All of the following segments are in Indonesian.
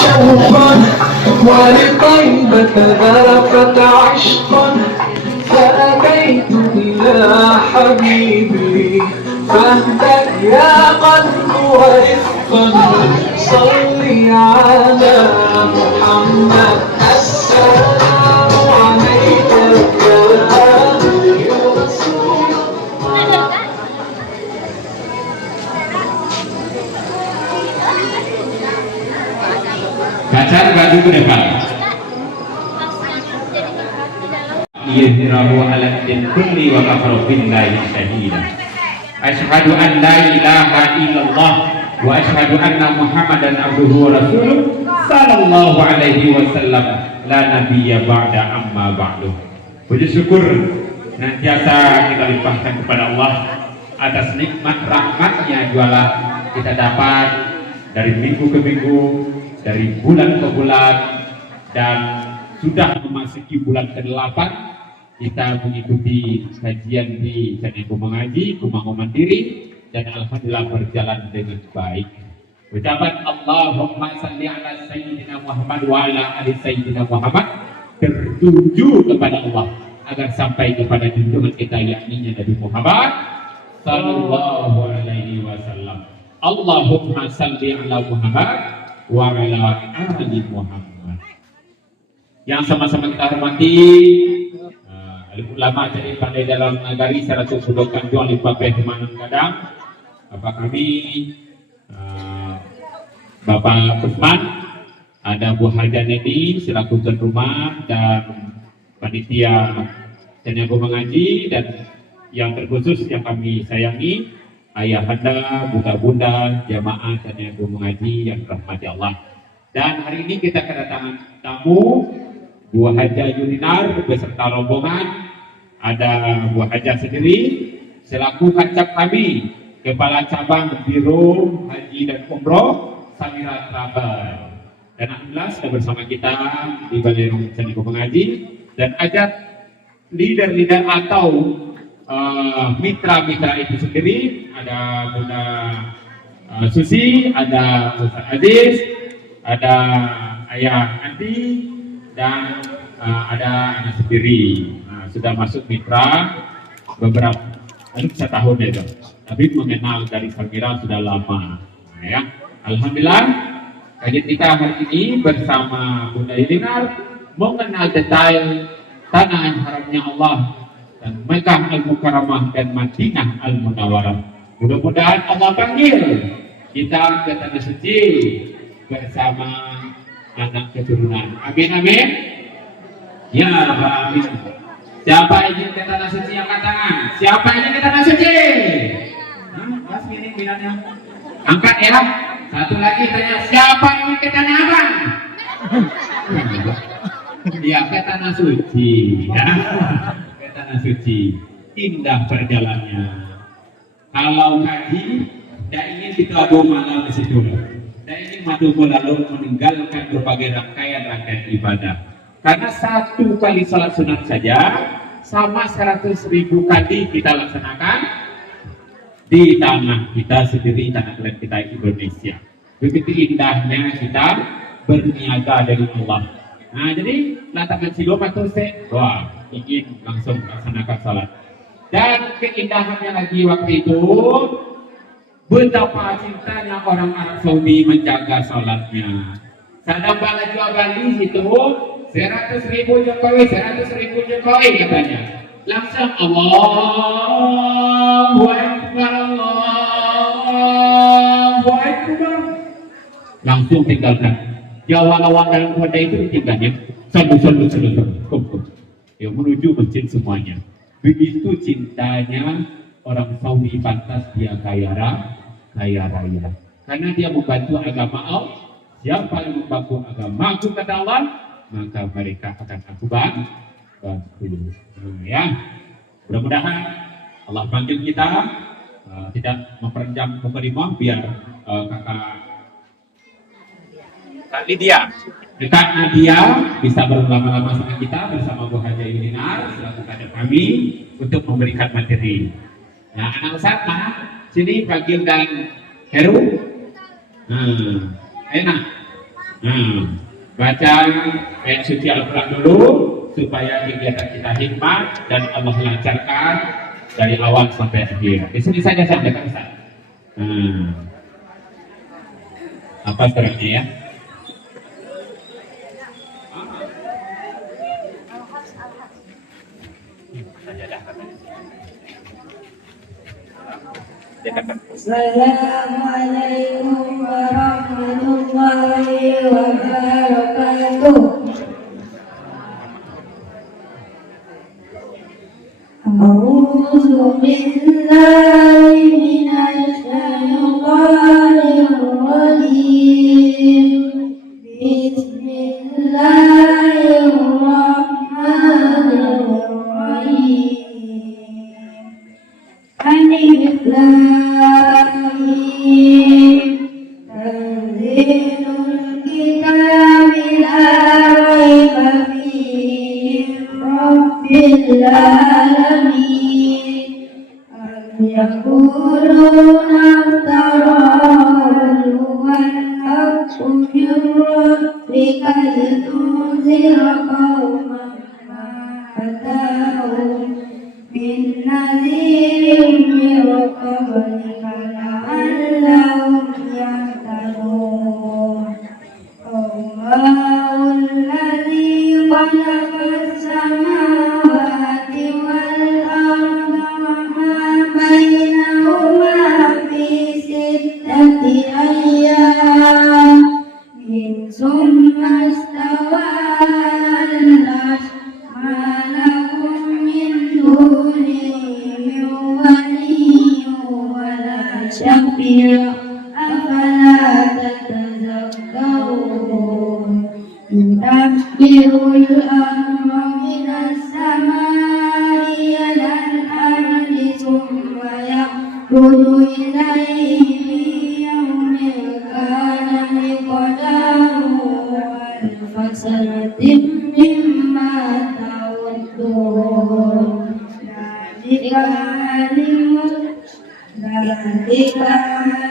شوقا ولطيبة ذاقت عشقا فأتيت إلى حبيبي فاهدأ يا قلب ورفقا صلي على محمد السلام عليك يا رسول الله. Baca baju ke depan. Yadhirahu ala din kulli wa kafaru billahi syahida. Asyhadu an la ilaha illallah wa asyhadu anna Muhammadan abduhu wa rasuluh sallallahu alaihi wasallam la nabiyya ba'da amma ba'du. Puji syukur nantiasa kita limpahkan kepada Allah atas nikmat rahmatnya jualah kita dapat dari minggu ke minggu, dari bulan ke bulan, dan sudah memasuki bulan ke-8 kita mengikuti kajian di channel Mengaji Kumango Mandiri, dan alhamdulillah berjalan dengan baik. Ucapan Allahumma salli ala sayyidina Muhammad wa ala ali sayyidina Muhammad tertuju kepada Allah agar sampai kepada junjungan kita yakni Nabi Muhammad sallallahu alaihi wasallam. Allahumma salli ala Muhammad wa ala ali Muhammad. Yang sama-sama kita hormati ulama jadi pandai dalam nagari 110 kanjuang limpah Pehmanan Kadang, Bapak kami Bapak Usman, ada Bu Haja Nedi selaku tuan rumah dan panitia channel Mengaji, dan yang terkhusus yang kami sayangi ayahanda, bunda-bunda, jamaah channel Mengaji yang dirahmati Allah. Dan hari ini kita kedatangan tamu Bu Haja Yulinar beserta rombongan. Ada Bu Haja sendiri selaku kancap kami, Kepala Cabang Biro Haji dan Umroh Samira Travel. Dan alhamdulillah sudah bersama kita di Balai Channel Mengaji, dan ajak leader-leader atau mitra-mitra itu sendiri. Ada Bunda Susi, ada Ustaz Aziz, ada Ayah Andi, dan ada anak sendiri. Sudah masuk mitra beberapa setahun ya, tapi mengenal dari Samira sudah lama ya. Alhamdulillah kajian kita hari ini bersama Bunda Yulinar mengenal detail tanah haramnya Allah dan Mekah Al-Mukarramah dan Madinah Al-Munawwarah. Mudah-mudahan Allah panggil kita ke tanah suci bersama anak keturunan. Amin amin. Ya Rabbal alamin. Siapa ingin ke tanah suci angkat tangan? Siapa ingin ke tanah suci? Pas ini bilangnya. Angkat ya. Satu lagi tanya, siapa ingin ke tanah abang? Ya, ke tanah suci ya. Ke tanah suci. Indah perjalanannya. Kalau kaji tidak ingin kita adu malam di situ. Tidak ingin madu lalu meninggalkan berbagai rangkaian ibadah. Karena satu kali salat sunat saja sama 100.000 kali kita laksanakan di tanah kita sendiri, tanah air kita Indonesia. Begitu indahnya kita berniaga dengan Allah. Nah, jadi latakan silom atau wah, ingin langsung laksanakan salat. Dan keindahannya lagi waktu itu, betapa cintanya orang Arab Saudi menjaga salatnya. Sadang bala jual Bali itu 100.000 Jokowi, 100.000 Jokowi katanya. Langsung Allahu Akbar, Allahu Akbar. Langsung tinggalkan. Jawa-lawan dalam wadah itu ditinggalnya. Sallu. Ya, menuju masjid semuanya. Begitu cintanya orang Saudi, pantas dia kaya raya. Karena dia membantu agama Allah. Siapa yang membantu agama aku kata Allah, maka mereka akan aku bantu. Ya, mudah-mudahan Allah panggil kita tidak memperpanjang mukadimah, biar Kak Lydia, Kak Nadia bisa berlama-lama sama kita bersama Bu Haja Yulinar selaku kader kami untuk memberikan materi. Nah, anak Ustaz mana? Sini Bagil dan Heru. Enak. Baca ayat suci Al-Quran dulu supaya kegiatan kita hikmat dan Allah lancarkan dari awal sampai akhir. Di sini saja saya kan Ustaz. Apa suratnya ya? Assalamualaikum warahmatullahi wabarakatuh. A'udzu billahi minasy syaithanir rajim. Bismillahirrahmanirrahim. Alif Lam Mim. Tanzilul kitabi la raiba fihi rabbil alamin. Am yaquluna iftarahu wal haqqu min rabbika litunzira qauman ma atahum min nadhirin min qablika la'allahum yahtadun. Allahul ladzi khalaqas samawati wal arda wa ma bainahuma fi sittati ayyam thumma istawa 'alal 'arsy ma lakum min dunihi min waliyyin wa la shafi'. Afala tatazakkarun. Yudabbirul amra minas samai ilal ardi thumma ya'ruju ilayhi fi yawmin kana miqdaruhu alfa sanatin mimma ta'uddun. Dzalika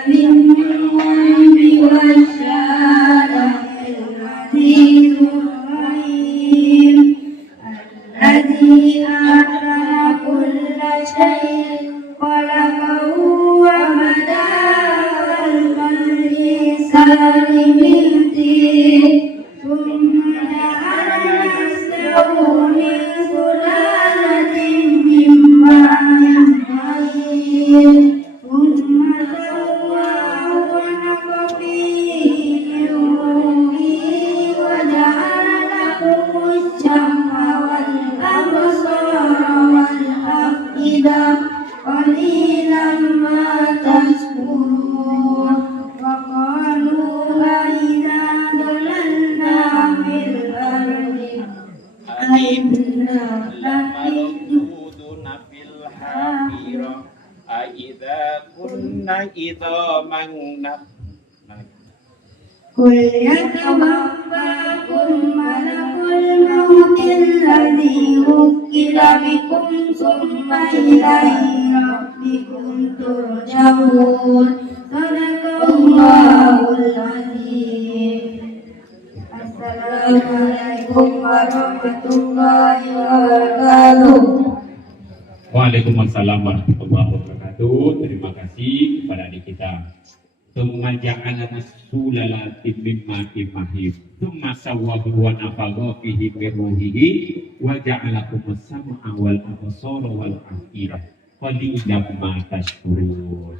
alimul ghaibi wasyahadatil azizur rahim. Alladzi ahsana kulla syai'in khalaqahu wa bada'a al-insana min tin. Thumma ja'ala nafsahu min sulalatin min ma'in mahin. Thumma sawwahu wa nafaqa fihi min ruhihi wa ja'ala lakumus sam'a wal absara wal af'ida qalilan ma tashkurun. Wa qalu aidza dalalna fil ardi aidna لمردودون في الحافرة أإذا كنا عظاما قل يتوفاكم ملك الموت الذي وكل بكم ثم إليه ربكم ترجعون. صدق الله العظيم. Assalamualaikum warahmatullahi wabarakatuh. Waalaikumsalam warahmatullahi wabarakatuh. Terima kasih kepada adik kita. Tsumma ja'alana sulalatin min ma'in mahin. Tsumma sawwahu wa nafakha fihi min ruhihi wa ja'alakumus sam'a wal absara wal af'idah. Qalilan ma tashkurun.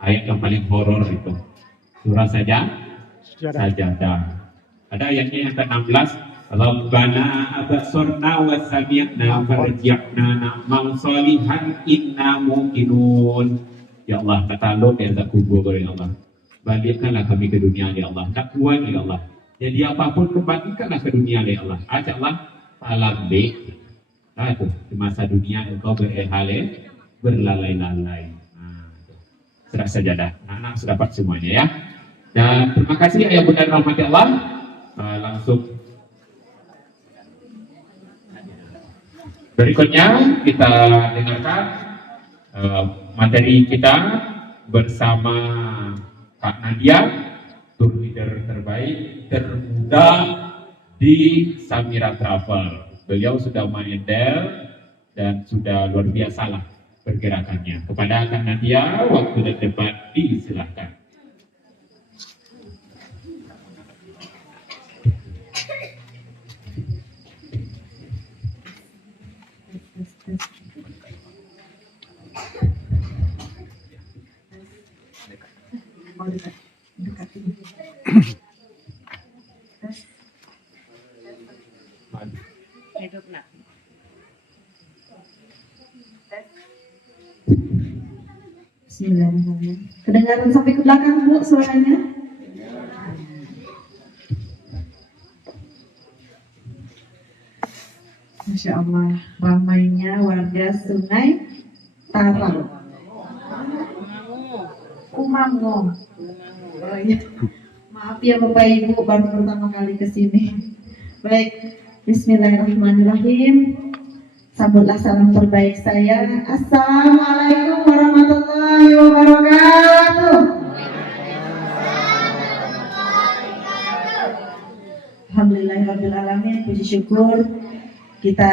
Ayat yang paling horor itu. Surah Sajadah. Ada ayatnya yang ke-16. Rabbana abasarna wa sami'na farji'na na'mal salihan inna muqinun. Ya Allah, kata lo ya kubur ya Allah. Balikkanlah kami ke dunia ya Allah. Dakwaan ya Allah. Jadi apapun kembalikanlah ke dunia ya Allah. Ajaklah talabik. Nah itu di masa dunia engkau berhalal berlalai-lalai. Sudah sajadah. Anak sudah dapat semuanya ya. Dan terima kasih ayah bunda rahmati Allah. Langsung berikutnya kita dengarkan materi kita bersama Kak Nadia, tour leader terbaik. terbaik, termuda di Samira Travel. Beliau sudah menghandle dan sudah luar biasa lah pergerakannya. Kepada Kak Nadia, waktu dan debat disilahkan. Bismillahirrahmanirrahim. Kedengaran sampai ke belakang Bu suaranya? Masya Allah, ramainya warga Sungai Tarang. Kumango. Oh, iya. Maaf ya Bapak Ibu, baru pertama kali ke sini. Baik, Bismillahirrahmanirrahim. Sambutlah salam terbaik saya. Assalamualaikum warahmatullahi wabarakatuh. Alhamdulillahirrahmanirrahim. Puji syukur kita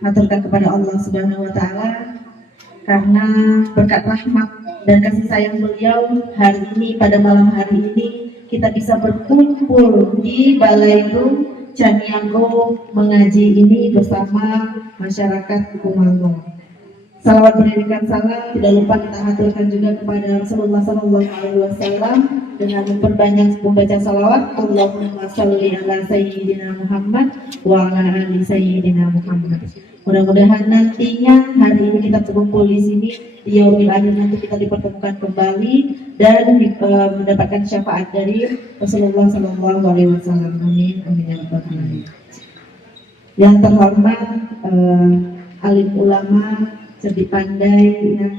aturkan kepada Allah Subhanahu wa Ta'ala, karena berkat rahmat dan kasih sayang beliau, hari ini pada malam hari ini kita bisa berkumpul di Balairum Caniago mengaji ini bersama masyarakat Kumango. Salawat berikan salam tidak lupa kita haturkan juga kepada Rasulullah SAW dengan memperbanyak membaca salawat. Allahumma sholli ala sayyidina Muhammad wa ala ali sayyidina Muhammad. Mudah-mudahan nantinya hari ini kita berkumpul di sini, di yaumil akhir nanti kita dipertemukan kembali dan mendapatkan syafaat dari Rasulullah SAW. Amin, amin ya rabbal alamin. Yang terhormat alim ulama, cerdik pandai ya,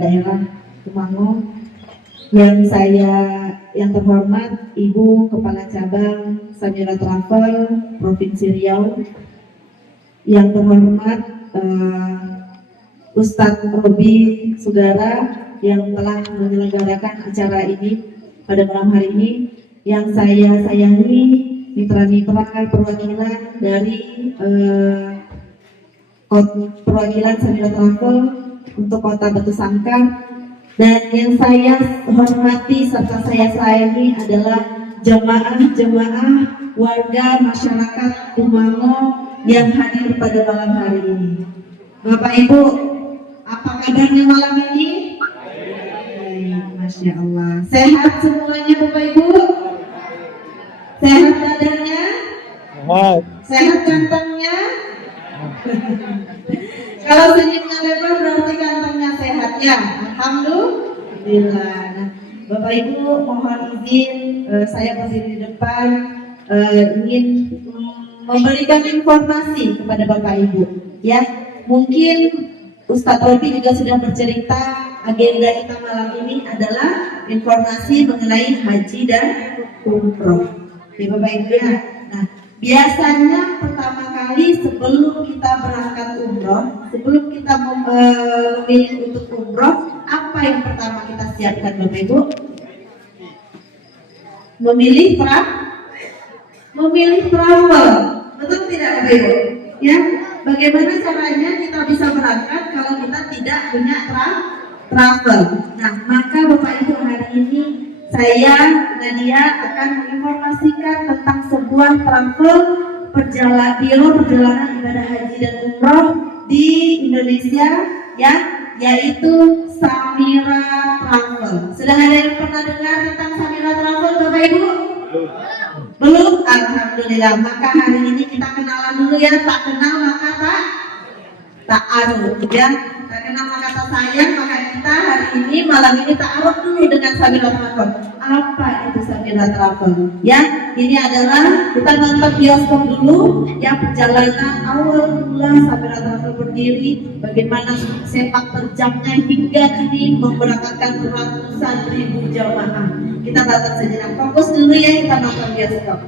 daerah Kumango, yang terhormat Ibu Kepala Cabang Samira Travel Provinsi Riau, yang terhormat Ustadz Robi Sugara yang telah menyelenggarakan acara ini pada malam hari ini, yang saya sayangi mitra-mitra perwakilan dari perwakilan Samira Travel untuk Kota Batu Sangkar, dan yang saya hormati serta saya sayangi adalah jemaah-jemaah warga masyarakat Kumango yang hadir pada malam hari ini. Bapak Ibu, apa kabarnya malam ini? Baik, Masya Allah. Sehat semuanya Bapak Ibu? Sehat badannya? Sehat kantongnya? Kalau senyumnya lebar berarti kantongnya sehat ya. Alhamdulillah. Nah, Bapak Ibu mohon izin, saya berdiri di depan ingin memberikan informasi kepada Bapak Ibu ya. Mungkin Ustadz Robi juga sudah bercerita, agenda kita malam ini adalah informasi mengenai haji dan umroh ya Bapak Ibu ya. Nah, biasanya pertama kali sebelum kita berangkat umroh, sebelum kita memilih untuk umroh, apa yang pertama kita siapkan Bapak Ibu? Memilih travel, betul tidak Bapak Ibu? Ya, bagaimana caranya kita bisa berangkat kalau kita tidak punya travel? Nah, maka Bapak Ibu hari ini saya Nadia akan menginformasikan tentang sebuah travel biro perjalanan ibadah haji dan umroh di Indonesia ya, yaitu Samira Travel. Sudah ada yang pernah dengar tentang Samira Travel Bapak Ibu? Belum? Alhamdulillah. Maka hari ini kita kenalan dulu ya. Tak kenal maka tak aruf ya. Tak kenal maka tak sayang. Maka kita hari ini malam ini tak aruf dulu dengan Samira Travel. Apa itu Samira Travel? Ya, ini adalah kita nonton bioskop dulu ya, perjalanan awal mula Samira Travel berdiri, bagaimana sepak terjangnya hingga kini memberangkatkan ratusan ribu jamaah. Kita tonton sejenak, fokus dulu ya, kita nonton bioskop.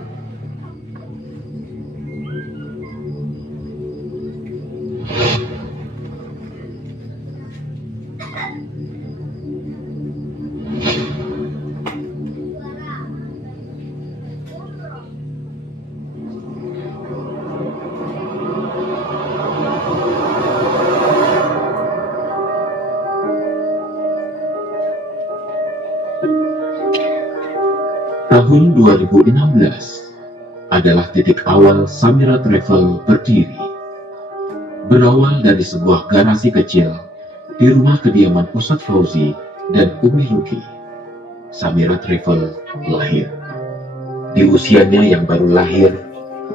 Tahun 2016 adalah titik awal Samira Travel berdiri. Berawal dari sebuah garasi kecil di rumah kediaman Ustadz Fauzi dan Umi Luki, Samira Travel lahir. Di usianya yang baru lahir,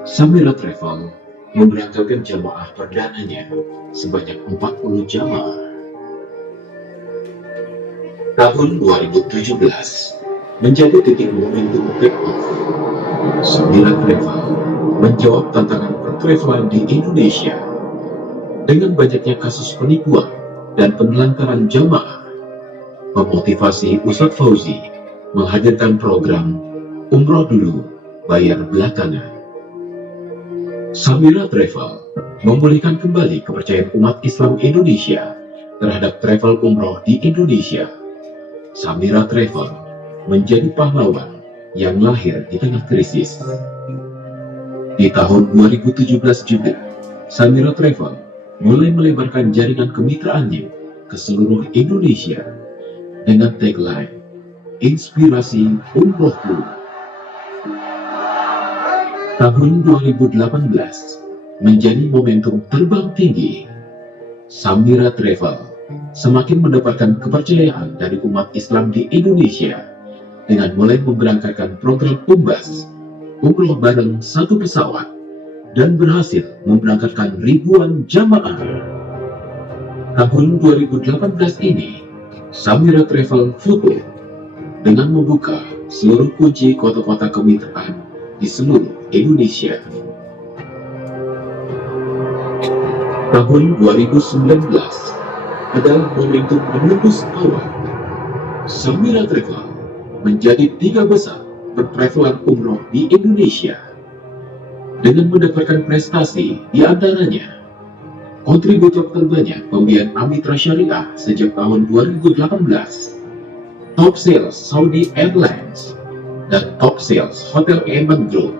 Samira Travel memberangkatkan jamaah perdananya sebanyak 40 jamaah. Tahun 2017 menjadi titik momentum take-off. Samira Travel menjawab tantangan pertravelan di Indonesia dengan banyaknya kasus penipuan dan penelantaran jamaah. Memotivasi Ustadz Fauzi menghadirkan program Umroh Dulu, Bayar Belakangan. Samira Travel memulihkan kembali kepercayaan umat Islam Indonesia terhadap travel umroh di Indonesia. Samira Travel menjadi pahlawan yang lahir di tengah krisis. Di tahun 2017 juga, Samira Travel mulai melebarkan jaringan kemitraannya ke seluruh Indonesia dengan tagline Inspirasi Umrohku. Tahun 2018 menjadi momentum terbang tinggi. Samira Travel semakin mendapatkan kepercayaan dari umat Islam di Indonesia dengan mulai memberangkatkan program Umbas, umroh bareng satu pesawat, dan berhasil memberangkatkan ribuan jamaah. Tahun 2018 ini, Samira Travel foto dengan membuka seluruh kunci kota-kota kemitraan di seluruh Indonesia. Tahun 2019 adalah momentum menembus awan. Samira Travel menjadi 3 besar pertravelan umroh di Indonesia dengan mendapatkan prestasi di antaranya kontributor terbanyak pembiayaan Amitra Syariah sejak tahun 2018, top sales Saudi Airlines, dan top sales Hotel Eman Group.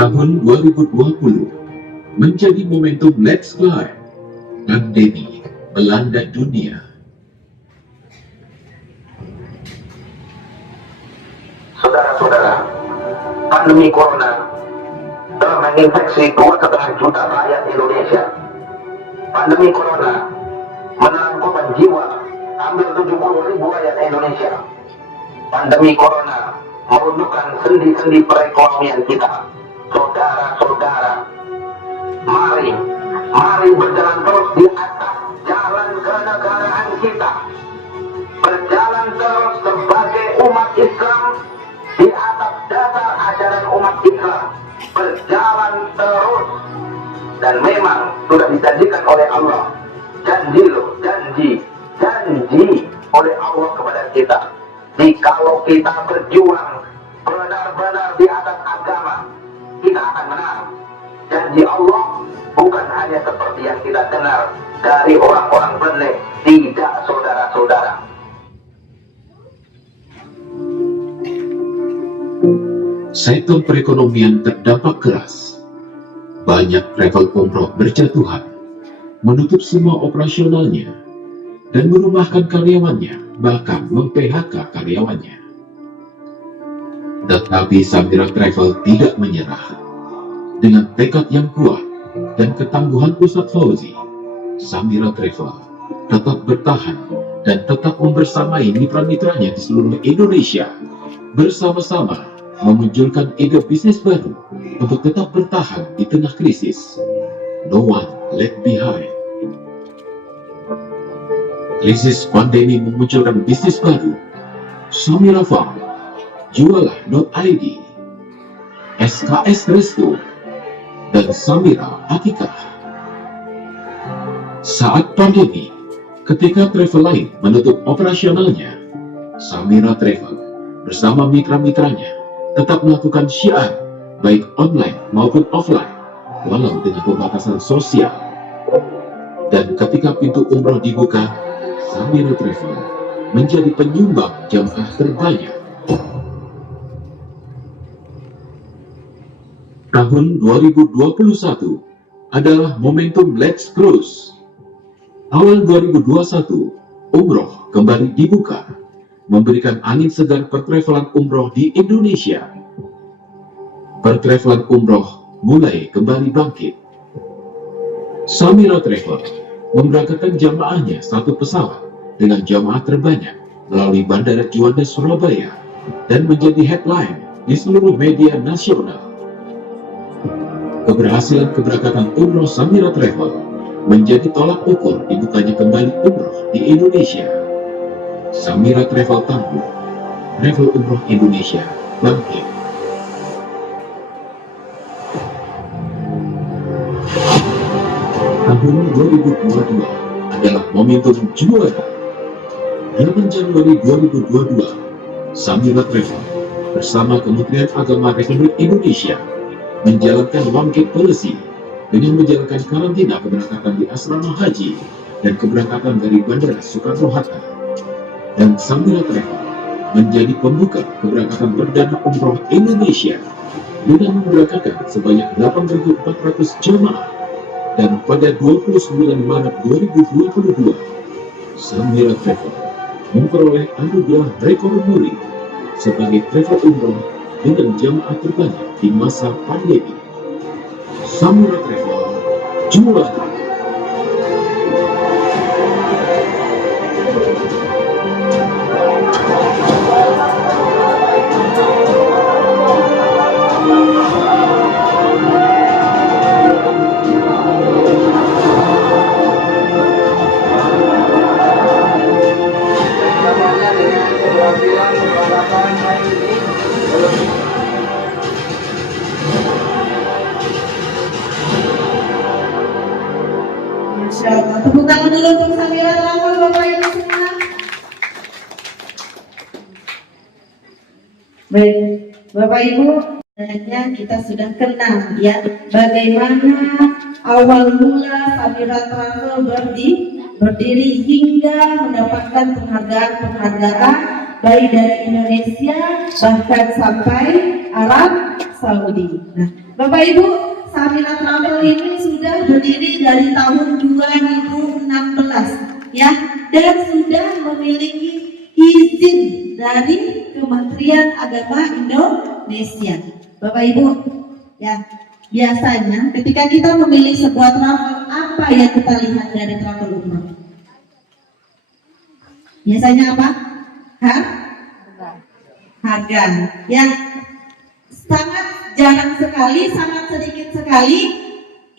Tahun 2020 menjadi momentum Let's Fly. Pandemi melanda dunia. Saudara-saudara, pandemi corona telah menginfeksi 2,5 juta rakyat Indonesia. Pandemi corona menelan korban jiwa hampir 70.000 rakyat Indonesia. Pandemi corona merundukkan sendi-sendi perekonomian kita. Saudara-saudara, mari berjalan terus di atas jalan kenegaraan kita. Berjalan terus sebagai umat Islam di atas dasar ajaran umat Islam. Berjalan terus, dan memang sudah dijanjikan oleh Allah, janji oleh Allah kepada kita, jikalau kita berjuang benar-benar di atas agama, kita akan menang. Janji Allah bukan hanya seperti yang kita dengar dari orang-orang benih, tidak, saudara-saudara. Sektor perekonomian terdampak keras. Banyak travel umroh berjatuhan, menutup semua operasionalnya, dan merumahkan karyawannya, bahkan mem-PHK karyawannya. Tetapi Samira Travel tidak menyerah. Dengan tekad yang kuat dan ketangguhan Ustadz Fauzi, Samira Travel tetap bertahan dan tetap membersamai mitra-mitranya di seluruh Indonesia, bersama-sama memunculkan ide bisnis baru untuk tetap bertahan di tengah krisis. No one left behind. Krisis pandemi memunculkan bisnis baru, Samira Farm, Jualah.id, SKS Resto, dan Samira Akikah. Saat pandemi, ketika travel lain menutup operasionalnya, Samira Travel bersama mitra-mitranya tetap melakukan syiar, baik online maupun offline, walau dengan pembatasan sosial. Dan ketika pintu umroh dibuka, Samira Travel menjadi penyumbang jamaah terbanyak. Tahun 2021 adalah momentum Let's Cruise. Awal 2021, umroh kembali dibuka memberikan angin segar pertravelan umroh di Indonesia. Pertravelan umroh mulai kembali bangkit. Samira Travel memberangkatkan jamaahnya satu pesawat dengan jamaah terbanyak melalui Bandara Juanda Surabaya dan menjadi headline di seluruh media nasional. Keberhasilan keberangkatan umroh Samira Travel menjadi tolak ukur dibukanya kembali umroh di Indonesia. Samira Travel tangguh, travel umroh Indonesia bangkit. Tahun 2022 adalah momentum juara. 8 Januari 2022, Samira Travel bersama Kementerian Agama Republik Indonesia menjalankan one gate policy dengan menjalankan karantina keberangkatan di asrama haji dan keberangkatan dari Bandara Soekarno-Hatta. Dan Samira Travel menjadi pembuka keberangkatan perdana umroh Indonesia dengan memberangkatkan sebanyak 8.400 jemaah. Dan pada 29 Maret 2022, Samira Travel memperoleh anugerah rekor muri sebagai travel umroh dengan jamaah terbanyak di masa pandemi. Samira Travel juara. Masya Allah. Tepuk tangan dulu untuk Samira Travel, Bapak Ibu semua. Baik, Bapak Ibu, sebenarnya kita sudah kenal ya bagaimana awal mula Samira Travel berdiri hingga mendapatkan penghargaan baik dari Indonesia bahkan sampai Arab Saudi. Nah, Bapak Ibu, Samira Travel ini sudah berdiri dari tahun 2016 ya, dan sudah memiliki izin dari Kementerian Agama Indonesia. Bapak Ibu, ya biasanya ketika kita memilih sebuah travel, apa yang kita lihat dari travel umroh? Biasanya apa? Harga. Yang sangat jarang sekali, sangat sedikit sekali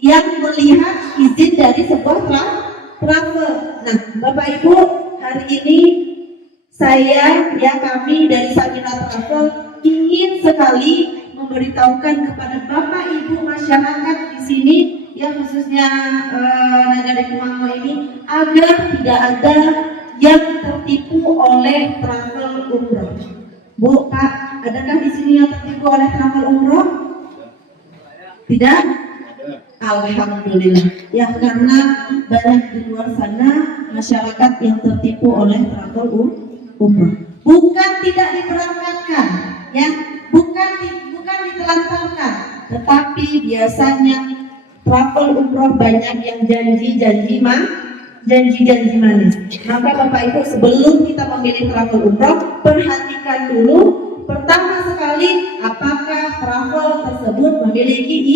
yang melihat izin dari sebuah travel. Nah, Bapak Ibu, hari ini kami dari Samira Travel ingin sekali memberitahukan kepada Bapak Ibu masyarakat di sini, ya khususnya Nagari Kumango ini, agar tidak ada yang tertipu oleh travel umroh. Bu, Pak, adakah di sini yang tertipu oleh travel umroh? Tidak? Alhamdulillah. Ya, karena banyak di luar sana masyarakat yang tertipu oleh travel umroh. Bukan tidak diberangkatkan, ya, bukan ditelantarkan, tetapi biasanya travel umroh banyak yang janji-janji manis. Maka Bapak Ibu, sebelum kita memilih travel umroh, perhatikan dulu pertama sekali apakah travel tersebut memiliki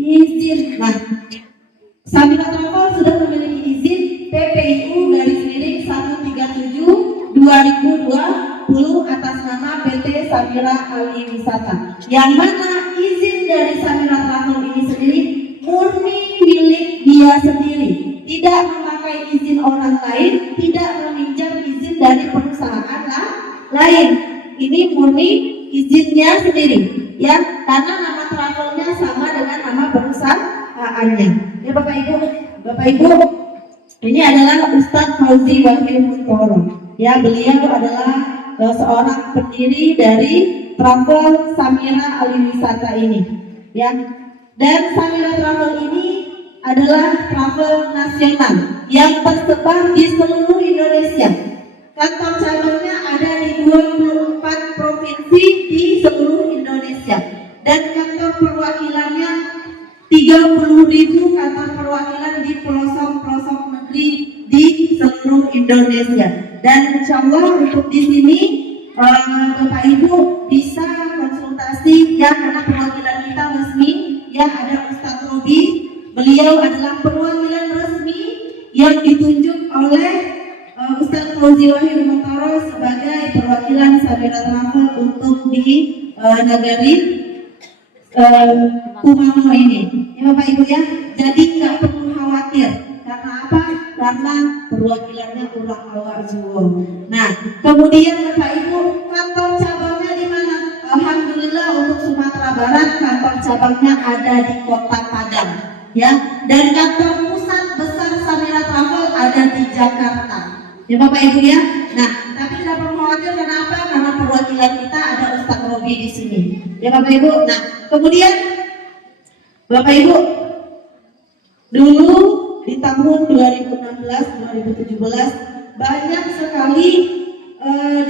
izin. Nah, Samira Travel sudah memiliki izin PPIU garis miring 137/2020 atas nama PT Samira Aliwisata. Yang mana izin dari Samira Travel ini sendiri murni milik dia sendiri, tidak memakai izin orang lain, tidak meminjam izin dari perusahaan lain. Ini murni izinnya sendiri, ya, karena nama travelnya sama dengan nama perusahaannya. Ya Bapak Ibu, ini adalah Ustadz Fauzi Wahyu Muntoro. Ya, beliau adalah seorang pendiri dari travel Samira Aliwisata ini. Ya, dan Samira Travel ini adalah travel nasional yang tersebar di seluruh Indonesia. Kantor cabangnya ada di 24 provinsi di seluruh Indonesia, dan kantor perwakilannya 30.000 kantor perwakilan di pelosok-pelosok negeri di seluruh Indonesia. Dan insya Allah untuk di sini Bapak Ibu bisa konsultasi ya, karena perwakilan kita resmi ya, ada Ustadz Robi, beliau adalah perwakilan resmi yang ditunjuk oleh Ustadz Fauzi Wahyu Mutaro sebagai perwakilan Samira Travel untuk di negeri Kumamo ini ya Bapak Ibu ya. Jadi nggak perlu khawatir, karena apa? Karena perwakilannya orang awak Jawa. Nah, kemudian Bapak Ibu, kantor cabangnya di mana? Alhamdulillah untuk Sumatera Barat kantor cabangnya ada di Kota Padang ya, dan kantor pusat besar Samira Travel ada di Jakarta ya Bapak Ibu ya. Nah, tapi tidak perlu khawatir, kenapa? Karena perwakilan kita ada Ustadz Robi di sini ya Bapak Ibu. Nah, kemudian Bapak Ibu, dulu di tahun 2016-2017 banyak sekali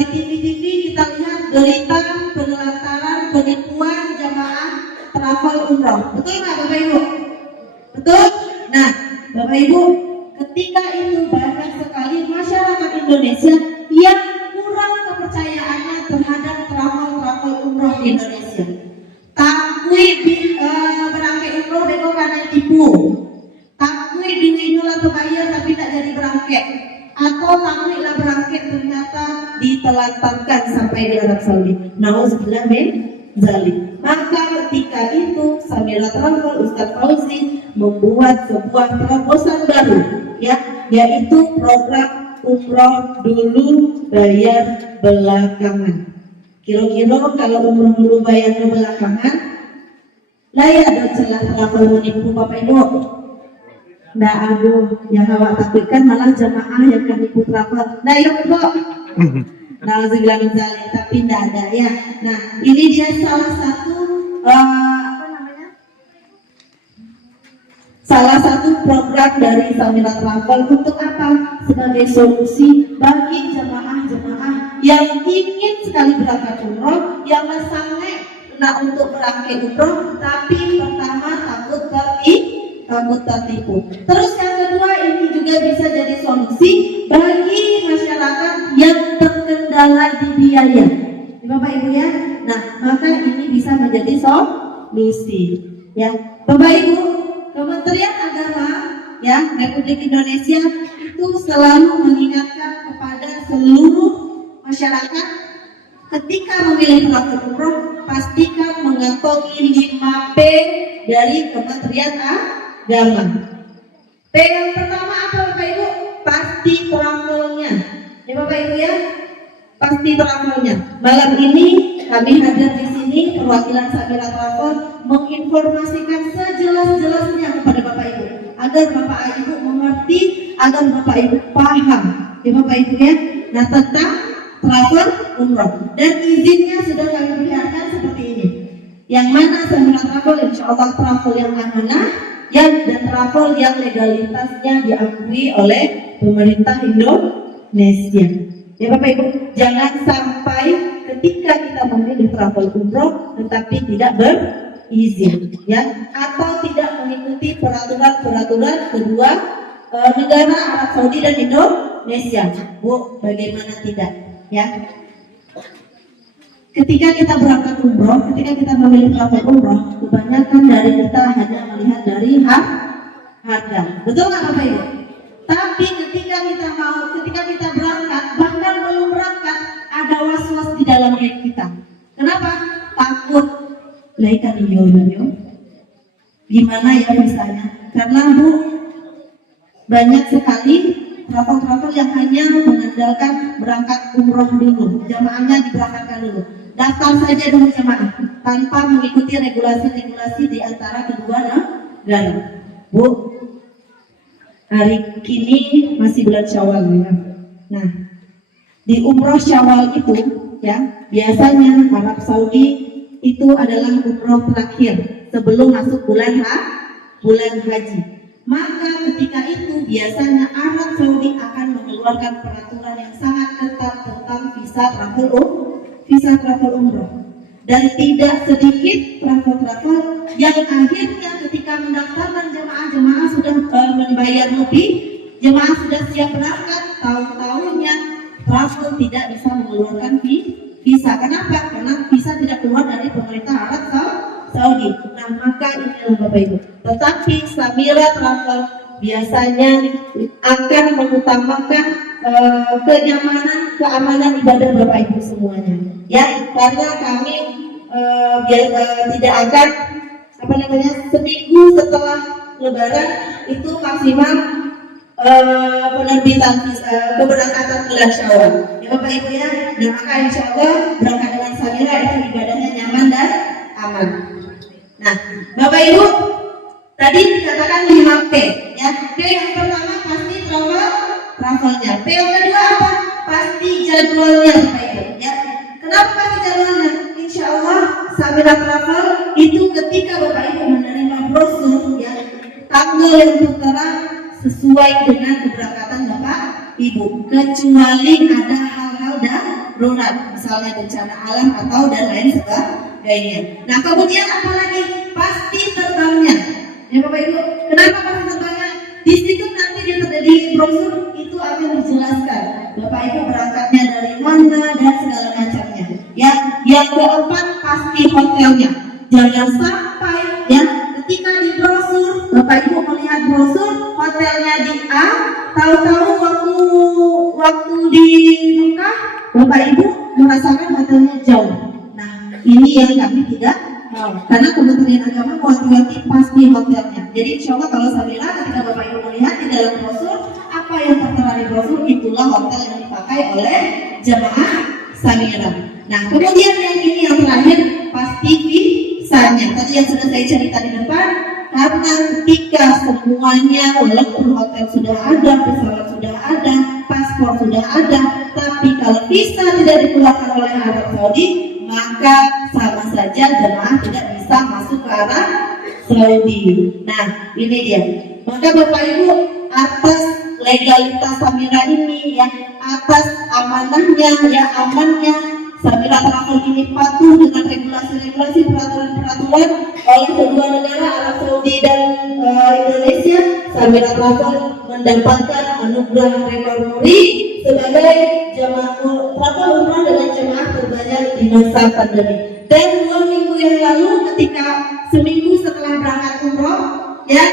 di TV-TV kita lihat berita penelantaran penipuan jamaah travel umroh. Betul nggak Bapak Ibu? Betul? Nah, Bapak Ibu, ketika itu banyak sekali masyarakat Indonesia yang kurang kepercayaannya terhadap travel umroh di Indonesia. Takui berangkat umroh beko karena tipu. Takui duitnya lah terbayar tapi tak jadi berangkat. Atau takui lah berangkat ternyata ditelantarkan sampai di Arab Saudi. Nauzubillah min zalik. Maka ketika itu Samira Travel Ustadz Fauzi membuat sebuah terobosan baru ya, yaitu program umroh dulu bayar belakangan. Kira-kira kalau umroh dulu bayarnya belakangan, lah ya ada celah travel menipu Bapak Ibu. Nggak, aduh, yang awak takutkan malah jamaah yang menipu travel. Nah yuk Bu, nauzubillah min zalik, tapi tidak ada ya. Nah ini dia salah satu salah satu program dari Samira Travel untuk apa? Sebagai solusi bagi jemaah-jemaah yang ingin sekali berangkat umroh, yang sangat nak untuk berangkat umroh, tapi pertama takut tertipu. Terus yang kedua, ini juga bisa jadi solusi bagi masyarakat yang terkendala di biaya, Bapak Ibu ya. Nah, maka ini bisa menjadi solusi ya, Bapak Ibu. Kementerian Agama ya Republik Indonesia itu selalu mengingatkan kepada seluruh masyarakat ketika memilih travel umroh, pastikan mengantongi 5P dari Kementerian Agama. P yang pertama apa Bapak Ibu? Pasti travelnya ya Bapak Ibu ya, pasti travelnya. Malam ini kami hadir di sini perwakilan Samira Travel menginformasikan sejelas-jelasnya kepada Bapak Ibu agar Bapak Ibu mengerti, agar Bapak Ibu paham ya Bapak Ibu ya. Nah, tentang travel umroh dan izinnya sudah kami perlihatkan seperti ini. Yang mana Samira Travel insya Allah travel yang amanah dan travel yang legalitasnya diakui oleh pemerintah Indonesia. Ya Bapak Ibu, jangan sampai ketika kita memilih travel umroh tetapi tidak berizin ya, atau tidak mengikuti peraturan-peraturan kedua negara Arab Saudi dan Indonesia. Bu, bagaimana tidak ya? Ketika kita berangkat umroh, ketika kita memilih travel umroh, kebanyakan dari kita hanya melihat dari harga. Betul nggak Bapak Ibu? Tapi ketika kita berangkat, bahkan belum berangkat, ada was-was di dalam diri kita. Kenapa? Takut. Lah ikan yo. Gimana ya misalnya? Karena Bu, banyak sekali travel yang hanya mengandalkan berangkat umroh dulu, jamaahnya diberangkatkan dulu, daftar saja dulu jamaah tanpa mengikuti regulasi-regulasi di antara kedua negara. Bu, hari kini masih bulan Syawal ya. Nah, di umroh Syawal itu ya, biasanya Arab Saudi itu adalah umroh terakhir sebelum masuk bulan haji. Maka ketika itu biasanya Arab Saudi akan mengeluarkan peraturan yang sangat ketat tentang visa travel umroh. Dan tidak sedikit travel yang akhirnya ketika mendaftarkan jemaah sudah membayar lebih, jemaah sudah siap berangkat, tahu-tahunya travel tidak bisa mengeluarkan visa. Kenapa? Karena visa tidak keluar dari pemerintah Arab Saudi. Nah, maka inilah Bapak Ibu. Tetapi Samira Travel biasanya akan mengutamakan kenyamanan, keamanan ibadah Bapak Ibu semuanya. Ya, karena kami tidak akan seminggu setelah Lebaran itu maksimal penerbitan keberangkatan bulan Syawal. Ya Bapak Ibu ya, dan maka insya Allah berangkat dengan Samira itu ibadahnya nyaman dan aman. Nah, Bapak Ibu tadi dikatakan 5P ya. P yang pertama pasti travelnya. P yang kedua apa? Pasti jadwalnya Bapak Ibu ya. Kenapa pasti jadwalnya? Insya Allah Samira Travel itu ketika Bapak Ibu menerima brosur ya, tanggal yang tertera sesuai dengan keberangkatan Bapak Ibu, kecuali ada hal-hal darurat, misalnya bencana alam atau dan lain sebagainya. Nah, kemudian apa lagi? Pasti terbangnya. Ya Bapak Ibu, kenapa pasti terbangnya? Di situ nanti di brosur itu akan dijelaskan Bapak Ibu berangkatnya dari mana dan segala macamnya. Ya, yang keempat pasti hotelnya. Jangan sampai ya ketika di brosur Bapak Ibu melihat brosur hotelnya di A, tahu-tahu waktu di Mekah Bapak Ibu merasakan hotelnya jauh. Nah, ini yang kami tidak mau, karena Kementerian Agama wanti-wanti pasti hotelnya. Jadi insya Allah kalau Samira ketika Bapak Ibu melihat di dalam brosur apa yang tertera di brosur, itulah hotel yang dipakai oleh jamaah Samira. Nah, kemudian yang ini yang terakhir pasti visanya. Tadi yang sudah saya cerita di depan, karena ketika semuanya walaupun hotel sudah ada, pesawat sudah ada, paspor sudah ada, tapi kalau visa tidak dikeluarkan oleh Arab Saudi, maka sama saja jemaah tidak bisa masuk ke Arab Saudi. Nah, ini dia. Maka Bapak Ibu, atas legalitas Samira ini ya, atas amanahnya ya, amannya Samira Travel ini patuh dengan regulasi-regulasi, peraturan-peraturan oleh kedua negara Arab Saudi dan Indonesia. Samira Travel mendapatkan anugerah rekor muri sebagai jemaah travel umrah dengan jemaah terbanyak di masa pandemi. Dan 2 minggu yang lalu ketika seminggu setelah berangkat umroh ya,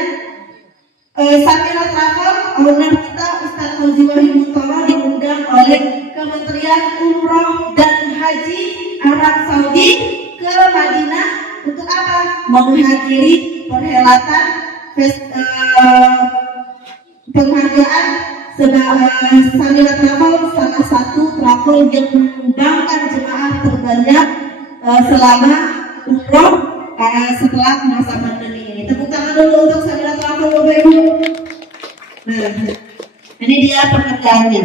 Samira Travel, owner kita Ustaz Fauzi Wahid Mustafa diundang oleh Kementerian Umroh dan Haji Arab Saudi ke Madinah untuk apa? Menghadiri perhelatan penghargaan Samira Travel, salah satu travel yang mengundangkan jemaah terbanyak selama umroh setelah masa pandemi ini. Tepuk tangan dulu untuk Samira Travel Bapak Ibu. Nah, ini dia penghargaannya.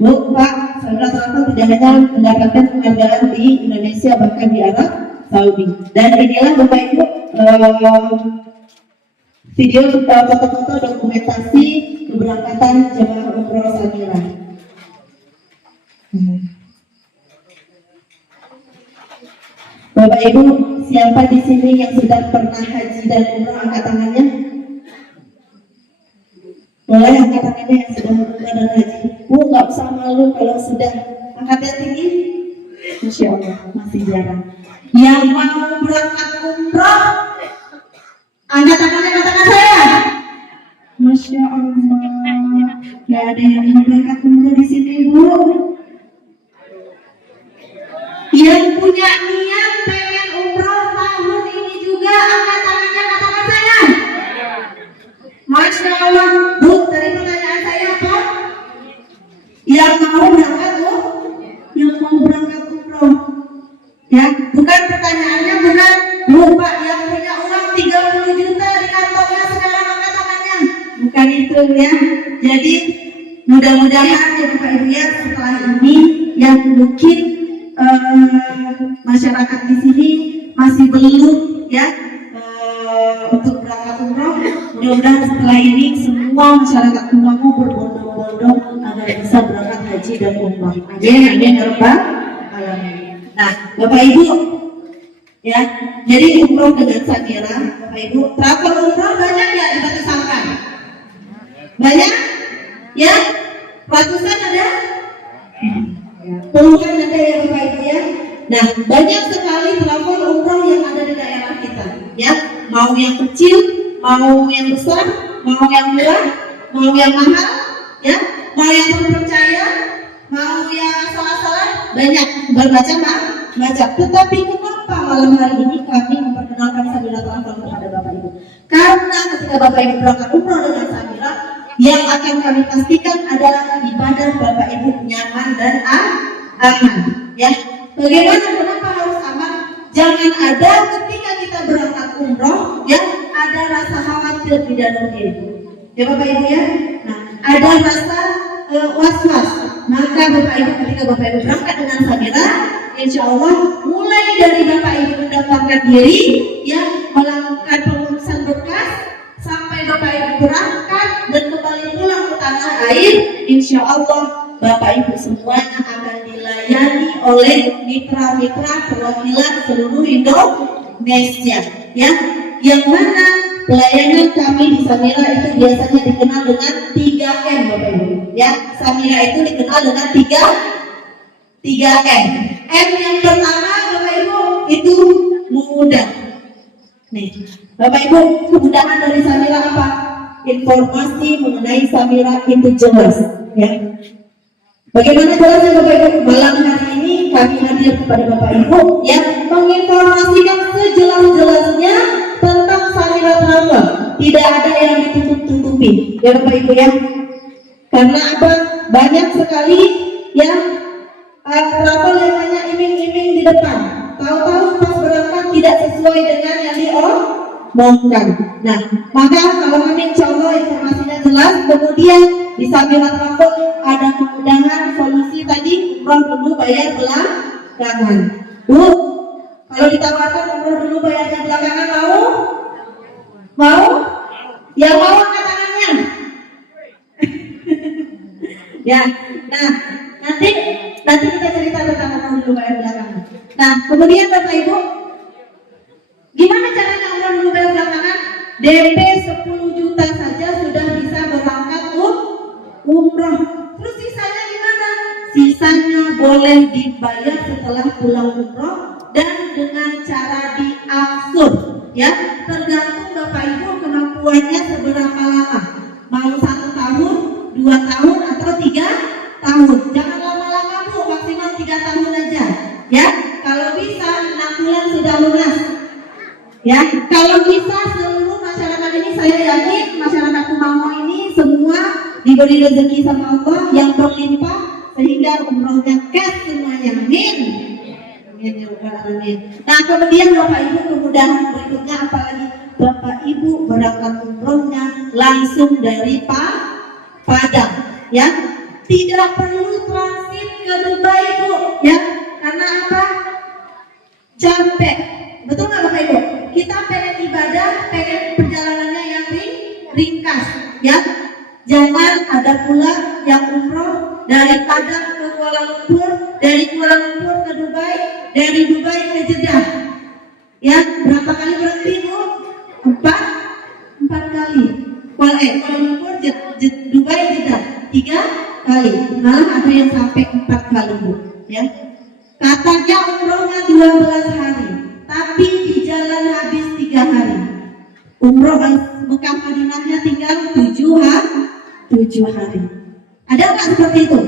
Bu, Pak, Samira Travel tidak hanya mendapatkan penghargaan di Indonesia, bahkan di Arab Saudi. Dan inilah Bapak Ibu video foto-foto dokumentasi keberangkatan jemaah umroh Samira. Bapak Ibu, siapa di sini yang sudah pernah haji dan umroh, angkat tangannya? Boleh angkat tangannya yang sudah umroh dan haji. Bu, nggak usah malu kalau sudah. Angkat yang tinggi. Masya Allah, masih jarang. Yang mau berangkat umroh, angkat tangannya, katakan saya. Masya Allah, nggak ada yang mau berangkat umroh di sini, Bu. Yang punya niat pengen umroh tahun ini juga, angkat tangannya, katakan saya. Masya Allah. Bu, tadi pertanyaan saya apa? Yang mau berangkat, Bu? Yang mau berangkat umroh. Ya, bukan pertanyaannya, bukan Bu, Pak, yang punya uang 30 juta di kantongnya sekarang angkat tangannya. Bukan itu ya. Jadi mudah-mudahan ya Bapak Ibu ya, setelah ini yang mungkin masyarakat di sini masih belum ya untuk berangkat umroh, mudah-mudahan setelah ini semua masyarakat umroh berbondong-bondong agar bisa berangkat haji dan umroh. Amin ya rabbal alamin. Nah, Bapak Ibu ya, jadi umroh dengan Samira, Bapak Ibu, travel umroh banyak ya di Batu Sangkan? Banyak? Ya? Ratusan ada? Ya, puluhan ada ya Bapak Ibu ya. Nah, banyak sekali travel umroh yang ada di daerah kita. Ya, mau yang kecil, mau yang besar, mau yang murah, mau yang mahal, ya, mau yang terpercaya, mau yang asal-asalan, banyak bermacam-macam. Tetapi kenapa malam hari ini kami memperkenalkan Samira Travel kepada Bapak Ibu? Karena ketika Bapak Ibu berangkat umroh dengan Samira, yang akan kami pastikan adalah ibadah Bapak Ibu nyaman dan aman. Ya, bagaimana kenapa harus aman? Jangan ada ketika kita berangkat umroh, ya, ada rasa khawatir di dalam diri. Ya Bapak Ibu ya. Nah, ada rasa was-was. Maka Bapak Ibu ketika Bapak Ibu berangkat dengan Samira, insya Allah mulai dari Bapak Ibu mendaftarkan diri, ya, melakukan pengurusan berkas sampai Bapak Ibu berangkat dan kembali pulang ke tanah air, insya Allah Bapak Ibu semuanya akan dilayani oleh mitra-mitra perwakilan seluruh Indonesia, ya. Yang mana pelayanan kami di Samira itu biasanya dikenal dengan 3M Bapak Ibu, ya. Samira itu dikenal dengan 3M. M yang pertama Bapak Ibu itu mudah. Nih, Bapak Ibu, kemudahan dari Samira apa? Informasi mengenai Samira itu jelas, ya. Bagaimana jelasnya Bapak Ibu? Malam hari ini kami hadir kepada Bapak Ibu yang menginformasikan sejelas-jelasnya tentang Samira Travel. Tidak ada yang ditutup-tutupi, ya Bapak Ibu ya. Karena apa? Banyak sekali yang travel yang hanya iming-iming di depan. Tahu-tahu pas berangkat tidak sesuai dengan yang diomongkan. Nah, maka kalau kami insya Allah informasinya jelas, kemudian di Samira Travel ada kemudahan solusi tadi, umroh dulu bayar belakangan. Bu, kalau ditawarkan umroh dulu bayarnya belakangan, mau? Mau? Yang mau angkat tangannya. Ya, nah nanti kita cerita tentang umroh dulu bayar belakangan. Nah, kemudian Bapak Ibu, gimana caranya umroh dulu bayar belakangan? DP 10 juta saja sudah bisa berangkat umroh. Terus sisanya gimana? Sisanya boleh dibayar setelah pulang umroh dan dengan cara diangsur, ya. Tergantung Bapak Ibu kemampuannya seberapa lama. Mau 1 tahun, 2 tahun atau 3 tahun. Jangan lama-lama Bu, maksimal 3 tahun aja, ya. Kalau bisa 6 bulan sudah lunas, ya. Kalau bisa seluruh masyarakat ini, saya yakin masyarakat Kumamoh ini semua diberi rezeki sama Allah yang berlimpah sehingga umrohnya cash semuanya. Amin. Amin ya rabbal alamin. Nah, kemudian Bapak Ibu kemudahan berikutnya apalagi? Bapak Ibu berangkat umrohnya langsung dari Padang, ya. Tidak perlu transit ke Dubai Bu, ya. Karena apa? Capek. Betul nggak Bapak Ibu? Kita pengen ibadah, pengen perjalanannya yang ringkas, ya. Jangan ada pula yang umroh dari Padang ke Kuala Lumpur, dari Kuala Lumpur ke Dubai, dari Dubai ke Jeddah. Ya, berapa kali berhenti Bu? 4 kali. Kuala Lumpur, Dubai, Jeddah 3 kali. Malah ada yang sampai 4 kali Bu. Ya. Katanya umrohnya 12 hari, tapi di jalan habis 3 hari. Umroh Mekah Madinahnya tinggal 7 hari. Ada nggak seperti itu?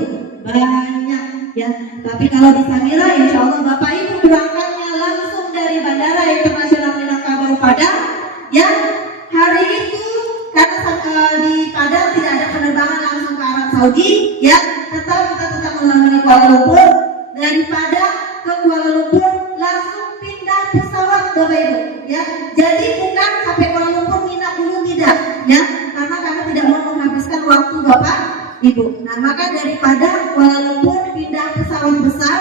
Banyak, ya. Tapi kalau di Samira, insya Allah Bapak Ibu berangkatnya langsung dari Bandara Internasional Minangkabau Padang, ya. Hari itu karena di Padang tidak ada penerbangan langsung ke Arab Saudi, ya. Kita tetap melalui Kuala Lumpur. Dari Padang ke Kuala Lumpur langsung pindah pesawat Bapak Ibu, ya. Jadi bukan sampai Kuala Lumpur pindah dulu, tidak, ya. Karena kami tidak mau menghabiskan waktu Bapak Ibu. Nah, maka dari Padang Kuala Lumpur pindah pesawat besar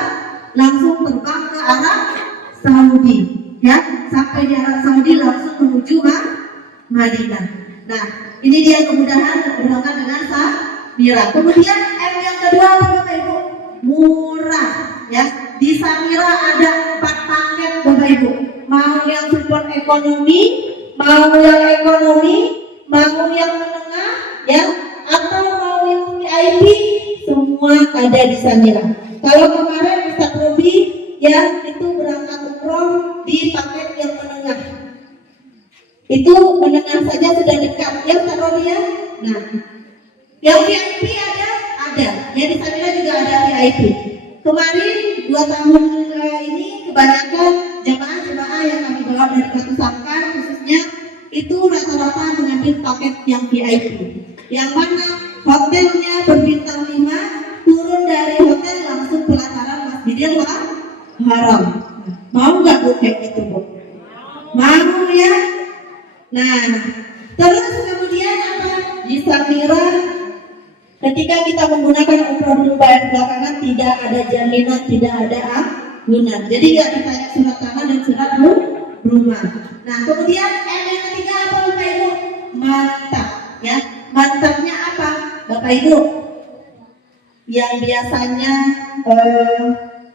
langsung terbang ke Arab Saudi, ya. Sampai di Arab Saudi langsung menuju Madinah. Nah, ini dia kemudahan berangkat dengan Samira. Kemudian M yang kedua Bapak Ibu, murah, ya. Di Samira ada 4 paket Bapak Ibu. Mau yang support ekonomi, mau yang ekonomi, mau yang menengah, ya, atau mau yang VIP, semua ada di Samira. Kalau kemarin Ustaz Robi ya itu berangkat umroh di paket yang menengah. Itu menengah saja sudah dekat ya Ustaz Robi ya. Nah, yang VIP ada. Ya di Samira juga ada VIP. Kemarin 2 tahun ini kebanyakan jemaah-jemaah yang kami bawa dari Batu Sangkar khususnya itu rata-rata mengambil paket yang VIP. Yang mana hotelnya berbintang 5, turun dari hotel langsung pelataran Masjidil Haram. Mau nggak Bu kayak gitu Bu? Mau ya? Nah, terus kemudian apa? Di Samira ketika kita menggunakan umroh dulu bayar belakangan tidak ada jaminan, tidak ada agunan. Jadi nggak ditanya surat tanah dan surat rumah. Nah kemudian yang ketiga apa Bapak Ibu? Mantap ya. Mantapnya apa Bapak Ibu? Yang biasanya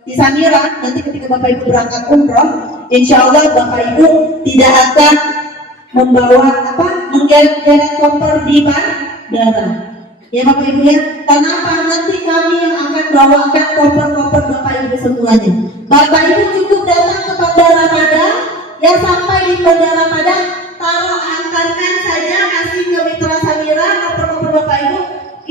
di Samira nanti ketika Bapak Ibu berangkat umroh, insya Allah Bapak Ibu tidak akan membawa menggeret-geret koper di bandara. Ya Bapak Ibu ya, kenapa nanti kami yang akan bawakan koper-koper Bapak Ibu semuanya. Bapak Ibu cukup datang ke Bandara Padang, ya sampai di Bandara Padang, taruh antarkan saja, kasih ke Mitra Samira koper-koper Bapak Ibu.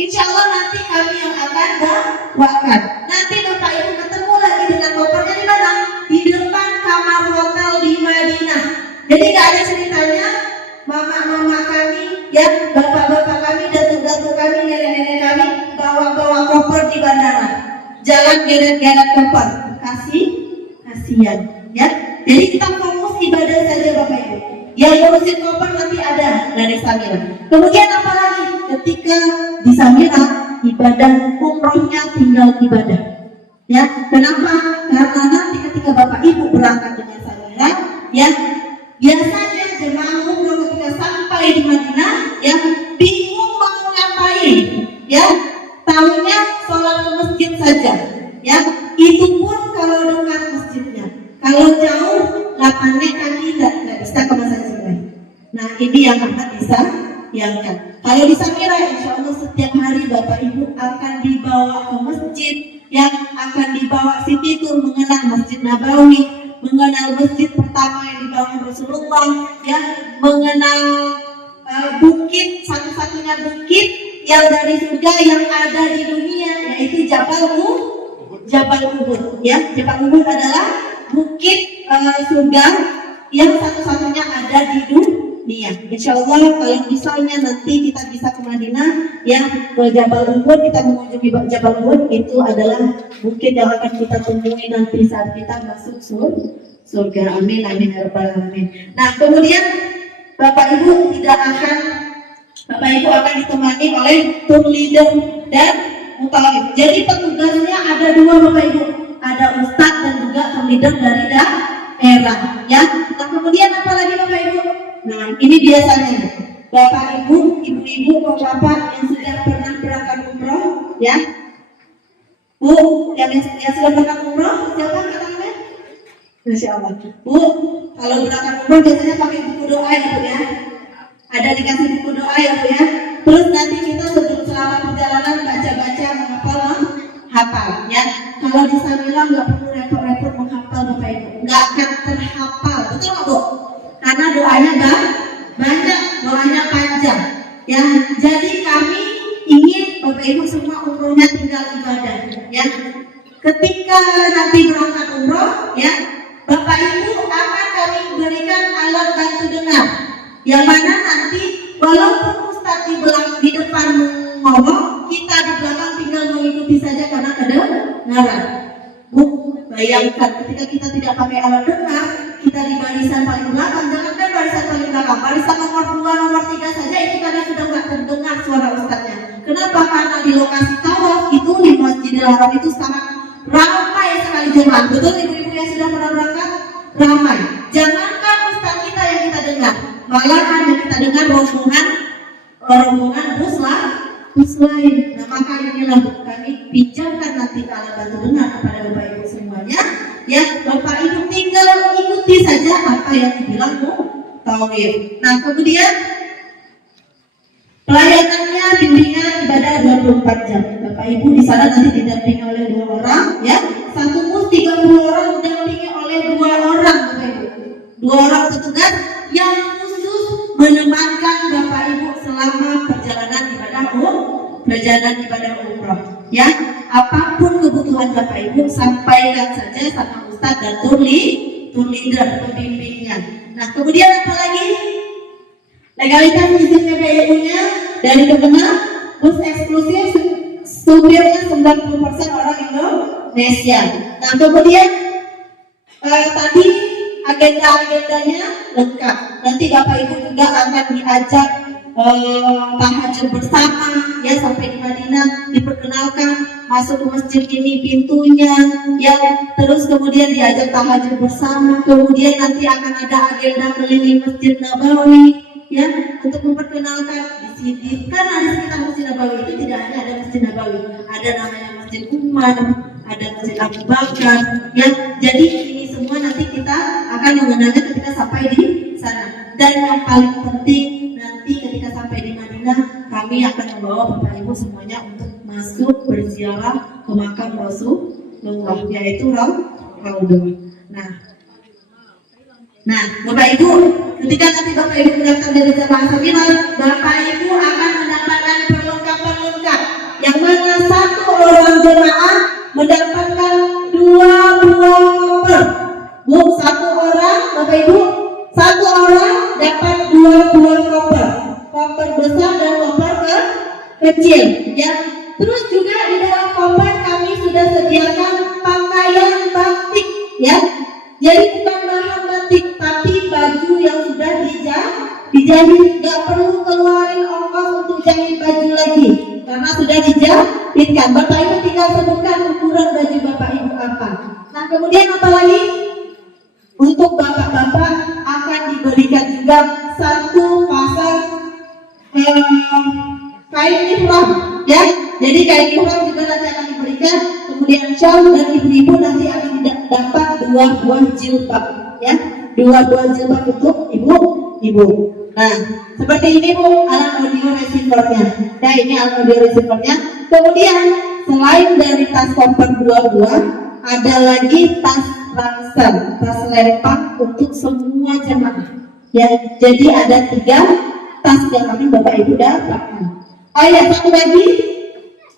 Insya Allah nanti kami yang akan bawakan. Nanti Bapak Ibu ketemu lagi dengan kopernya di mana? Di depan kamar hotel di Madinah. Jadi nggak ada ceritanya mama-mama kami, ya bapak-bapak kami, datuk-datuk kami, nenek-nenek kami bawa-bawa koper di bandara, jalan geret-geret koper, kasihan, ya. Jadi kita fokus ibadah saja Bapak Ibu. Yang ngurusin koper nanti ada dari Samira. Kemudian apa lagi? Ketika di Samira ibadah umrohnya tinggal ibadah, ya. Kenapa? Karena nanti ketika Bapak Ibu berangkat dengan Samira, ya biasanya jemaah umroh ketika sampai di Madinah ya bingung mau ngapain ya, tahunya sholat ke masjid saja ya, itu pun kalau dekat masjidnya, kalau jauh lapannya kaki tidak bisa ke masjid lain. Nah ini yang akan disayangkan. Kalau di Samira insya Allah setiap hari Bapak Ibu akan dibawa ke masjid, yang akan dibawa Siti Tur mengenal Masjid Nabawi, mengenal masjid pertama yang dibangun Rasulullah, ya, mengenal bukit, satu-satunya bukit yang dari surga yang ada di dunia, yaitu Jabal Uhud, ya. Jabal Uhud adalah bukit surga yang satu-satunya ada di dunia. Insya Allah kalau misalnya nanti kita bisa ke Madinah, ya, ke Jabal Uhud, kita mengunjungi Jabal Uhud, itu adalah bukit yang akan kita temui nanti saat kita masuk surga. Amin, amin, ya rabbal alamin. Nah kemudian Bapak Ibu akan ditemani oleh tour leader dan mutawif. Jadi petugasnya ada 2 Bapak Ibu, ada ustadz dan juga tour leader dari daerah, ya. Nah kemudian apa lagi Bapak Ibu? Nah ini biasanya Bapak Ibu, ibu-ibu, bapak yang sudah pernah berangkat umroh, ya. Bu, yang sudah berangkat umroh, siapa katanya? Masya Allah. Bu, kalau berangkat umroh biasanya pakai buku doa ya Bu ya. Ada dikasih buku doa ya Bu ya. Terus nanti kita sebelum selama perjalanan baca-baca, menghafal ya. Kalau di Samira nggak perlu repot-repot menghafal Bapak Ibu, nggak akan terhafal, betul nggak Bu? Karena doanya banyak, doanya panjang ya. Jadi kami ingin Bapak Ibu semua umrohnya tinggal ibadah ya. Ketika nanti berangkat umroh ya, Bapak Ibu akan kami berikan alat bantu dengar, yang mana nanti walaupun Ustadz di depan ngomong, kita di belakang tinggal mengikuti saja karena kedengaran. Bu, bayangkan ketika kita tidak pakai alat dengar, kita di barisan paling belakang, jangankan barisan paling belakang, barisan nomor 2, nomor 3 saja itu karena sudah nggak terdengar suara Ustadznya. Kenapa? Karena di lokasi tawaf itu di Masjidil Haram itu sangat ramai sekali jemaah. Betul ibu-ibu yang sudah pernah berangkat? Ramai. Jangankan Ustadz kita yang kita dengar, malahan yang kita dengar rombongan bus lain. Nah maka inilah kami pinjamkan nanti alat bantu dengar kepada Bapak Ibu semuanya. Ya, Bapak Ibu tinggal ikuti saja apa yang dibilang mutawif. Nah kemudian pelayanannya, bimbingan ibadah 24 jam. Bapak Ibu di sana nanti didampingi oleh 2 orang ya. Satu bus 30 orang didampingi oleh 2 orang, Bapak Ibu. 2 orang petugas yang khusus menemankan Bapak Ibu selama perjalanan ibadah umroh. Ya, apapun kebutuhan Bapak Ibu sampaikan saja sama Ustadz dan tour leader pembimbingnya. Nah, kemudian apa lagi? Legalitas izin PPIU-nya dari Kemenang, bus eksklusif, supirnya 90% orang Indonesia. Nah, kemudian tadi agenda-agendanya lengkap. Nanti Bapak Ibu juga akan diajak tahajud bersama, ya, sampai di Madinah, diperkenalkan masuk ke masjid ini pintunya, ya, terus kemudian diajak tahajud bersama. Kemudian nanti akan ada agenda keliling Masjid Nabawi, ya, untuk memperkenalkan di sini. Kan ada sekitar Masjid Nabawi itu tidak hanya ada Masjid Nabawi, ada namanya Masjid Umar, ada Masjid Abu Bakar, ya. Jadi ini semua nanti kita akan mengenalnya ketika sampai di sana. Dan yang paling penting nanti ketika sampai di Madinah, kami akan membawa Bapak Ibu semuanya untuk masuk berziarah ke makam Rasulullah, yaitu Raudhah. Nah, Bapak Ibu, ketika nanti Bapak Ibu mendaftar dari jamaah Samirah, Bapak Ibu akan mendapatkan perlengkap, yang mana satu orang jemaah mendapatkan 2 buah koper. Bu, satu orang, Bapak Ibu, satu orang dapat 2 buah koper besar dan koper kecil, ya. Terus juga di dalam koper kami sudah sediakan pakaian batik, ya. Jadi bukan bahan batik, tapi baju yang sudah dijahit. Gak perlu keluarin ongkos untuk jahit baju lagi, karena sudah dijahitkan. Bapak Ibu tinggal sebutkan ukuran baju Bapak Ibu apa. Nah, kemudian apa lagi? Untuk bapak-bapak akan diberikan juga 1 pasang kain ihram, ya. Jadi kain ihram juga nanti akan diberikan, kemudian shawl, dan ibu-ibu nanti akan dapat 2 buah jilbab, ya. 2 buah jilbab untuk ibu-ibu. Nah, seperti ini Bu, alat audio receivernya. Nah, ini alat audio receivernya. Kemudian selain dari tas koper 2 buah, ada lagi tas ransel, tas lempang untuk semua jemaah, ya. Jadi ada 3 tas yang kami Bapak Ibu dapatkan. Oh ya, satu lagi,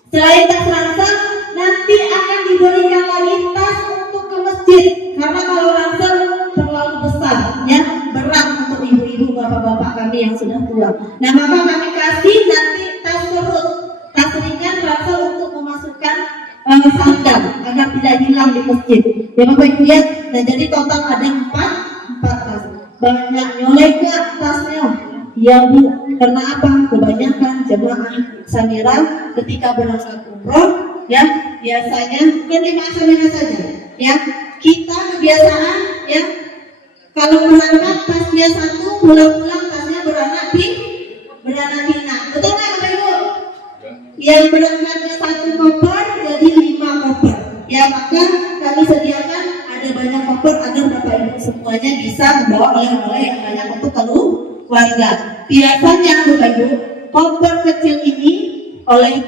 selain tas ransel, nanti akan diberikan lagi tas untuk ke masjid, karena kalau ransel terlalu besar, ya, berat untuk ibu-ibu bapak-bapak kami yang sudah tua. Nah, maka kami kasih nanti tas perut, tas ringan ransel untuk memasukkan sandal agar tidak hilang di masjid. Ya Bapak Ibu lihat, nah jadi total ada 4 tas. Banyak nyolek nggak tasnya? Ya Bu, karena apa? Kebanyakan jemaah Samirah ketika berangkat umroh, ya, biasanya bukan jemaah Samirah saja, ya, kita kebiasaan, ya, kalau berangkat tasnya 1, pulang-pulang tasnya beranak pinak. Betul nggak Bapak Ibu? Yang berangkatnya 1 koper jadi 5 koper. Ya, maka kami sediakan ada banyak koper agar Bapak Ibu semuanya bisa membawa oleh-oleh yang banyak untuk keluarga. Biasanya Bapak Ibu, koper kecil ini oleh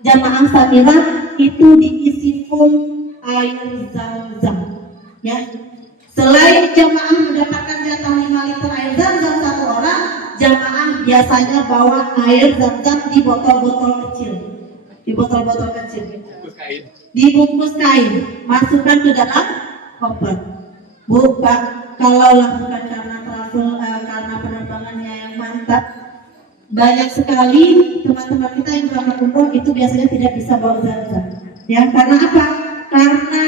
jamaah Samirah itu diisi full air zam-zam, ya. Selain jamaah mendapatkan jatah 5 liter air zam-zam 1 orang, jamaah biasanya bawa air zam-zam di botol-botol kecil, dibungkus kain, masukkan ke dalam koper. Bu, Pak, kalau lakukan karena travel, karena penerbangannya yang mantap, banyak sekali teman-teman kita yang berangkat umroh itu biasanya tidak bisa bawa zam-zam, ya. Karena apa? Karena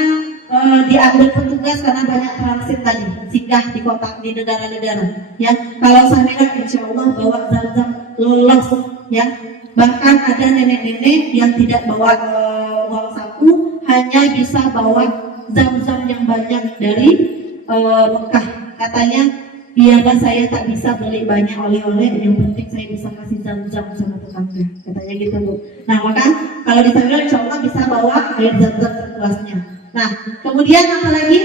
diambil petugas, karena banyak transit tadi, singgah di kota, di negara-negara, ya. Kalau Samirah insya Allah bawa zam-zam lolos, ya. Bahkan ada nenek-nenek yang tidak bawa uang saku, hanya bisa bawa zam-zam yang banyak dari Mekah. Katanya, biarlah saya tak bisa beli banyak oleh-oleh, yang penting saya bisa kasih zam-zam sama tetangga, katanya gitu Bu. Nah, maka kalau di Samirah insya Allah bisa bawa air zam-zam sepuasnya. Nah, kemudian apa lagi?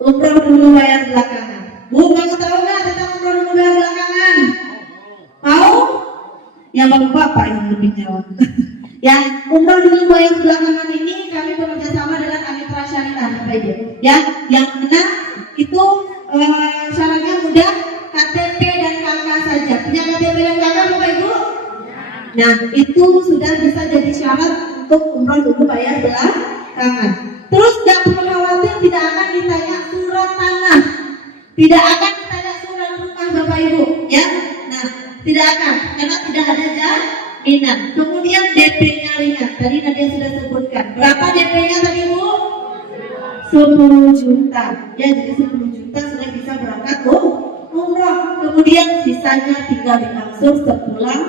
Umroh dulu bayar belakangan. Bu, mau tahu nggak tentang umroh dulu bayar belakangan? Mau? Ya Bapak yang lebih jawab. Ya, umroh dulu bayar belakangan ini kami bekerja sama dengan Amitra Syariah, Bapak Ibu. Ya, yang mana itu syaratnya mudah, KTP dan KK saja. Punya KTP dan KK, Bapak Ibu? Nah, itu sudah bisa jadi syarat untuk umroh dulu bayar belakangan. Terus nggak perlu khawatir, tidak akan ditanya surat tanah, tidak akan ditanya surat rumah, Bapak Ibu. Ya, nah tidak akan, karena tidak ada jaminan. Kemudian DP-nya ringan. Tadi Nadia sudah sebutkan. Berapa DP-nya tadi, Bu? 10 juta. Ya, jadi 10 juta sudah bisa berangkat umroh. Kemudian sisanya tinggal diangsur sepulang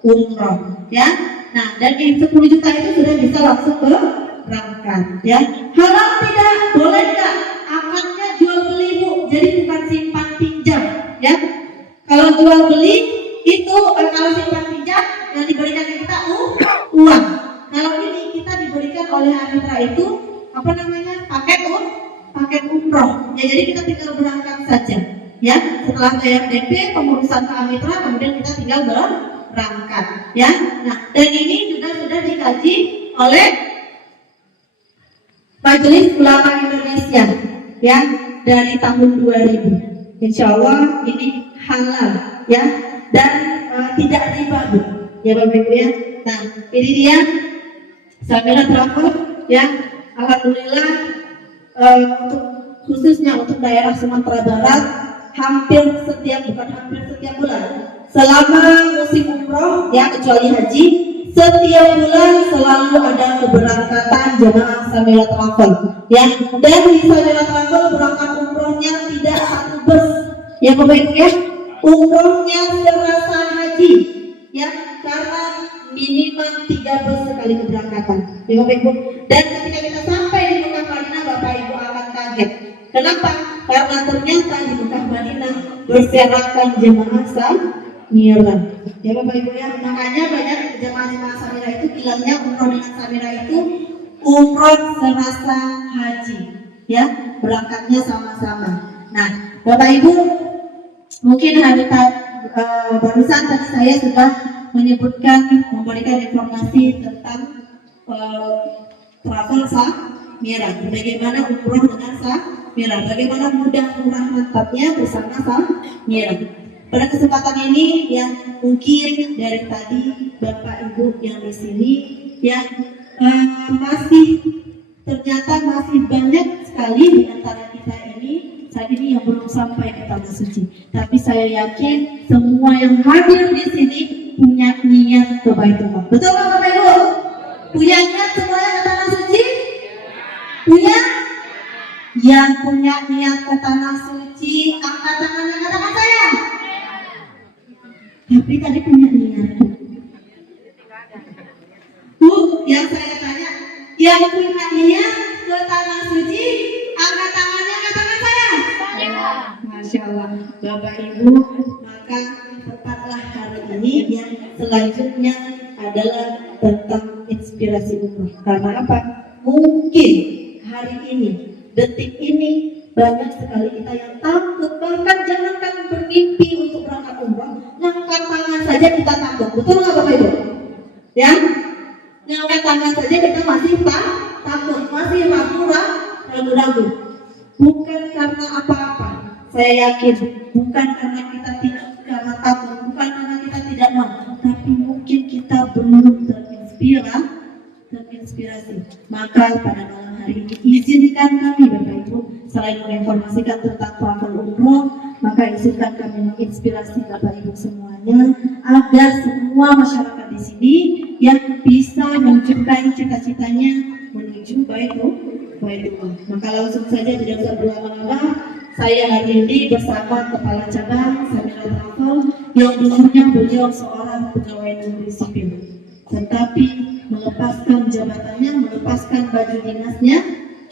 umroh. Ya. Nah, dan di 10 juta itu sudah bisa langsung berangkat. Ya. Halal tidak? Boleh nggak? Akadnya jual beli, Bu. Jadi bukan simpan pinjam. Ya. Kalau jual beli itu kalau simpan pinjam yang diberikan ke kita uang. Kalau ini kita diberikan oleh Amitra itu apa namanya, paket umroh. Ya, jadi kita tinggal berangkat saja. Ya, setelah bayar DP, pengurusan ke Amitra, kemudian kita tinggal berangkat. Ya, nah dan ini juga sudah dikaji oleh Majelis Ulama Indonesia. Ya, dari tahun 2000. Insya Allah ini halal. Ya. Dan tidak riba, Bu. Ya, Bapak Ibu ya. Nah, ini dia Samira Travel ya. Alhamdulillah untuk khususnya untuk daerah Sumatera Barat hampir setiap bulan selama musim umroh ya, kecuali haji, setiap bulan selalu ada keberangkatan jemaah Samira Travel ya. Dan di Samira Travel berangkat umrohnya tidak satu bus ya, Bapak Ibu ya. Umrohnya serasa haji ya, karena minimal 3 bus sekali keberangkatan ya, Bapak Ibu. Dan ketika kita sampai di Mekah Madinah, Bapak Ibu akan kaget. Kenapa? Karena ternyata di Mekah Madinah berserakan jemaah Samira ya, Bapak Ibu ya. Makanya banyak jemaah Samira itu bilangnya umroh dengan Samira itu umroh serasa haji ya, berangkatnya sama-sama. Nah, Bapak Ibu, mungkin barusan tadi saya sudah memberikan informasi tentang travel Samira, bagaimana umroh dengan Samira, bagaimana mudah murah mantapnya bersama Samira. Pada kesempatan ini yang mungkin dari tadi Bapak Ibu yang di sini yang ternyata masih banyak sekali di antara kita ini saat ini yang belum sampai ke tanah suci. Tapi saya yakin semua yang hadir di sini punya niat ke Baitullah. Betul nggak, Bapak Ibu? Punya niat semuanya ke tanah suci? Punya? Yang punya niat ke tanah suci, angkat tangannya, katakan saya. Tapi tadi punya niat. Bu, yang saya tanya, yang punya niat ke tanah suci, angkat tangannya, katakan saya. Masya Allah, Bapak Ibu, maka tepatlah hari ini yang selanjutnya adalah tentang inspirasi umroh. Karena apa? Mungkin hari ini, detik ini banyak sekali kita yang takut, bahkan jangankan bermimpi untuk berangkat umroh, ngangkat tangan saja kita takut. Betul nggak, Bapak Ibu? Ya, ngangkat tangan saja kita masih takut, masih ragu-ragu. Bukan karena apa-apa, saya yakin bukan karena kita tidak karena takut, bukan karena kita tidak mau, tapi mungkin kita belum terinspirasi. Maka pada malam hari ini izinkan kami, Bapak Ibu, selain menginformasikan tentang travel umroh, maka izinkan kami menginspirasi Bapak Ibu semuanya agar semua masyarakat di sini yang bisa menunjukkan cita-citanya menuju Baitullah. Maka langsung saja tidak usah berlama-lama, saya hari ini bersama Kepala Cabang Samira Travel yang dulunya beliau seorang pegawai negeri sipil, tetapi melepaskan jabatannya, melepaskan baju dinasnya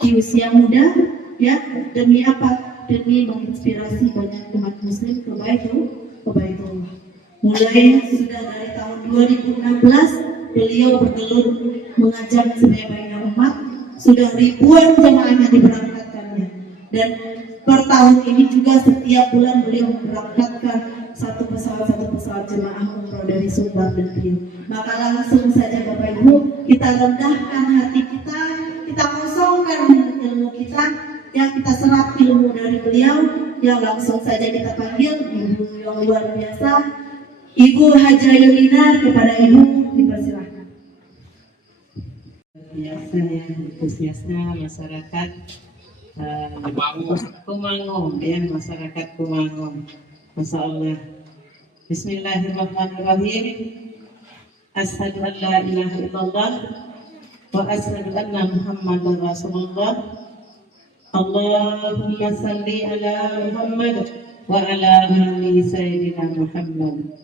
di usia muda, ya, demi apa? Demi menginspirasi banyak umat muslim ke Baitullah. Mulai sudah dari tahun 2016 beliau bertelur mengajak sebanyak umat, sudah ribuan jemaahnya diberangkatkannya, dan per tahun ini juga setiap bulan beliau memberangkatkan satu pesawat jemaah umroh dari Sumbar dan Priok. Maka langsung saja Bapak Ibu kita rendahkan hati kita kosongkan ilmu kita, ya kita serap ilmu dari beliau. Ya langsung saja kita panggil ibu yang luar biasa, Ibu Haja Yulinar. Kepada ibu dipersilahkan. Biasa ya, antusiasnya masyarakat Kumangom ya, masyarakat Kumangom. Masya Allah. Bismillahirrahmanirrahim. Asyhadu an la ilaha illallah wa asyhadu anna Muhammadar Rasulullah. Allahumma salli ala Muhammad wa ala ali sayyidina Muhammad.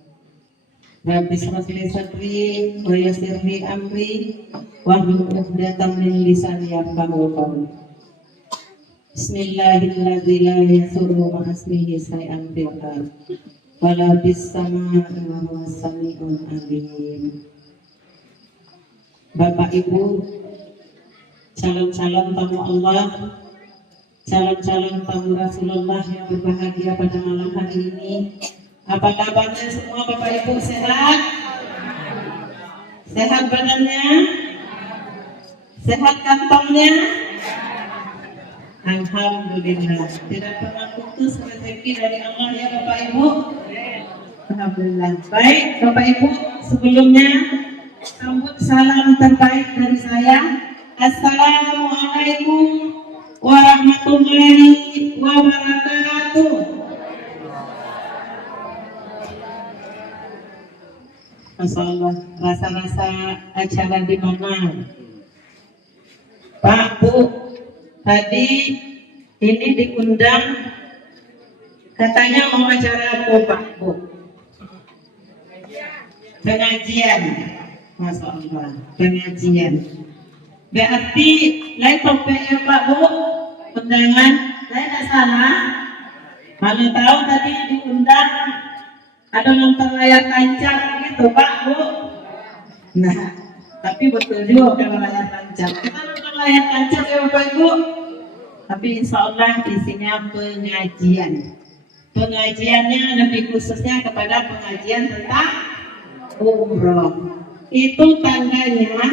Rabbi shrah li sadri wa yassir li amri wahlul 'uqdatam min lisani yafqahu qawli. Bismillahirrahmanirrahim. La yasurru ma'asmihi say'an fil ardh wa la bis samaa'i wa huwa samii'un 'aliim. Bapak Ibu, calon-calon tamu Allah, calon-calon tamu Rasulullah yang berbahagia pada malam hari ini, apa kabarnya semua Bapak Ibu? Sehat? Sehat badannya? Sehat kantongnya? Alhamdulillah, tidak pernah putus rezeki dari Allah ya Bapak Ibu. Alhamdulillah. Baik Bapak Ibu, sebelumnya sambut salam terbaik dari saya. Assalamualaikum warahmatullahi wabarakatuh. Masya Allah, rasa-rasa acara di mana? Pak, Bu, tadi ini diundang, katanya mau acara apa Pak, Bu? Pengajian. Masya Allah, pengajian. Berarti lain topik ya Pak, Bu, undangan, saya tidak salah. Mana tahu tadi diundang ada nonton layar tancap gitu Pak, Bu. Nah, tapi betul juga kalau layar tancap. Kita nonton layar tancap ya Bapak Ibu. Tapi insya Allah isinya pengajian. Pengajiannya lebih khususnya kepada pengajian tentang umroh. Itu tandanya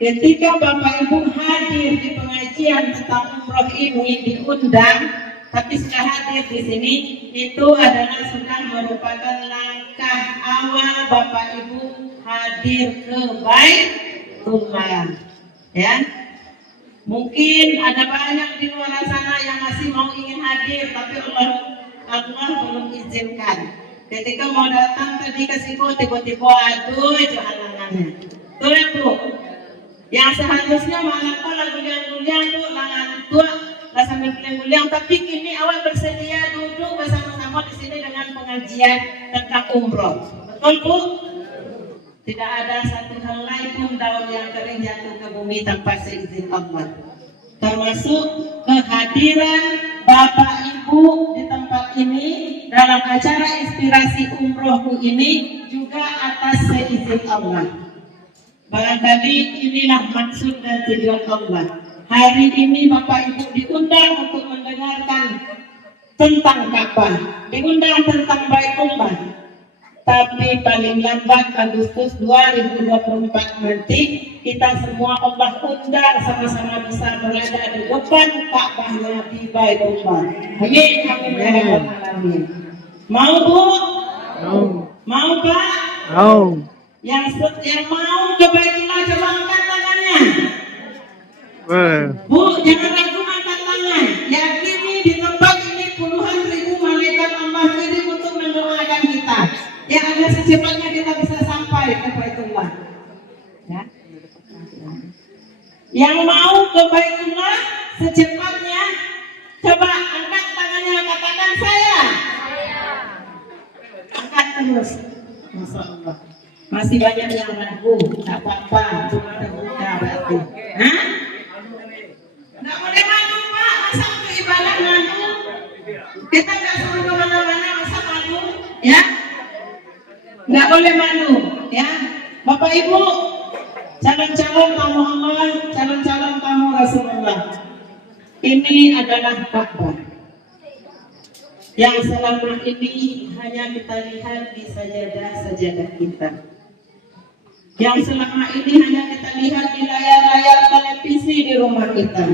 ketika Bapak Ibu hadir di pengajian tentang umroh ini diundang, tapi sudah hadir di sini, itu adalah sudah merupakan langkah awal Bapak Ibu hadir ke Baitullah. Ya, mungkin ada banyak di luar sana yang masih mau ingin hadir, tapi Allah belum izinkan. Ketika mau datang tadi ke situ tiba-tiba aduh halangannya. Tuh ya Bu, yang seharusnya malam lagu guliang-guliang Bu, langan tua lah sambil guliang-guliang, tapi kini awal bersedia duduk bersama-sama di sini dengan pengajian tentang umroh. Betul Bu? Tidak ada satu helai pun daun yang kering jatuh ke bumi tanpa seizin Allah. Termasuk kehadiran Bapak Ibu di tempat ini dalam acara inspirasi umrohku ini juga atas seizin Allah. Barangkali inilah maksud dan tujuan Allah. Hari ini Bapak Ibu diundang untuk mendengarkan tentang Ka'bah, diundang tentang Baitullah. Tapi paling lambat Agustus 2024 nanti kita semua Allah undang sama-sama bisa berada di depan Ka'bahnya di Baitullah. Amin amin ya rabbal alamin. Mau Bu? Mau Pak? Yang mau ke Baitullah coba angkat tangannya. Bu, jangan ragu angkat tangan. Yakini di tempat ini puluhan ribu malaikat Allah kirim untuk mendoakan kita. Ya agar secepatnya kita bisa sampai ke Baitullah. Ya. Yang mau ke Baitullah secepatnya, coba angkat tangannya, katakan saya. Angkat terus. Masya Allah. Masih banyak yang ragu, tak apa-apa, cuma terbuka berarti. Hah? Nggak boleh malu Pak, masa untuk ibadah malu? Kita nggak suruh kemana-mana, masa malu? Ya? Nggak boleh malu, ya. Bapak Ibu, calon-calon tamu Allah, calon-calon tamu Rasulullah, ini adalah Ka'bah yang selama ini hanya kita lihat di sajadah-sajadah kita. yang selama ini hanya kita lihat di layar-layar televisi di rumah kita,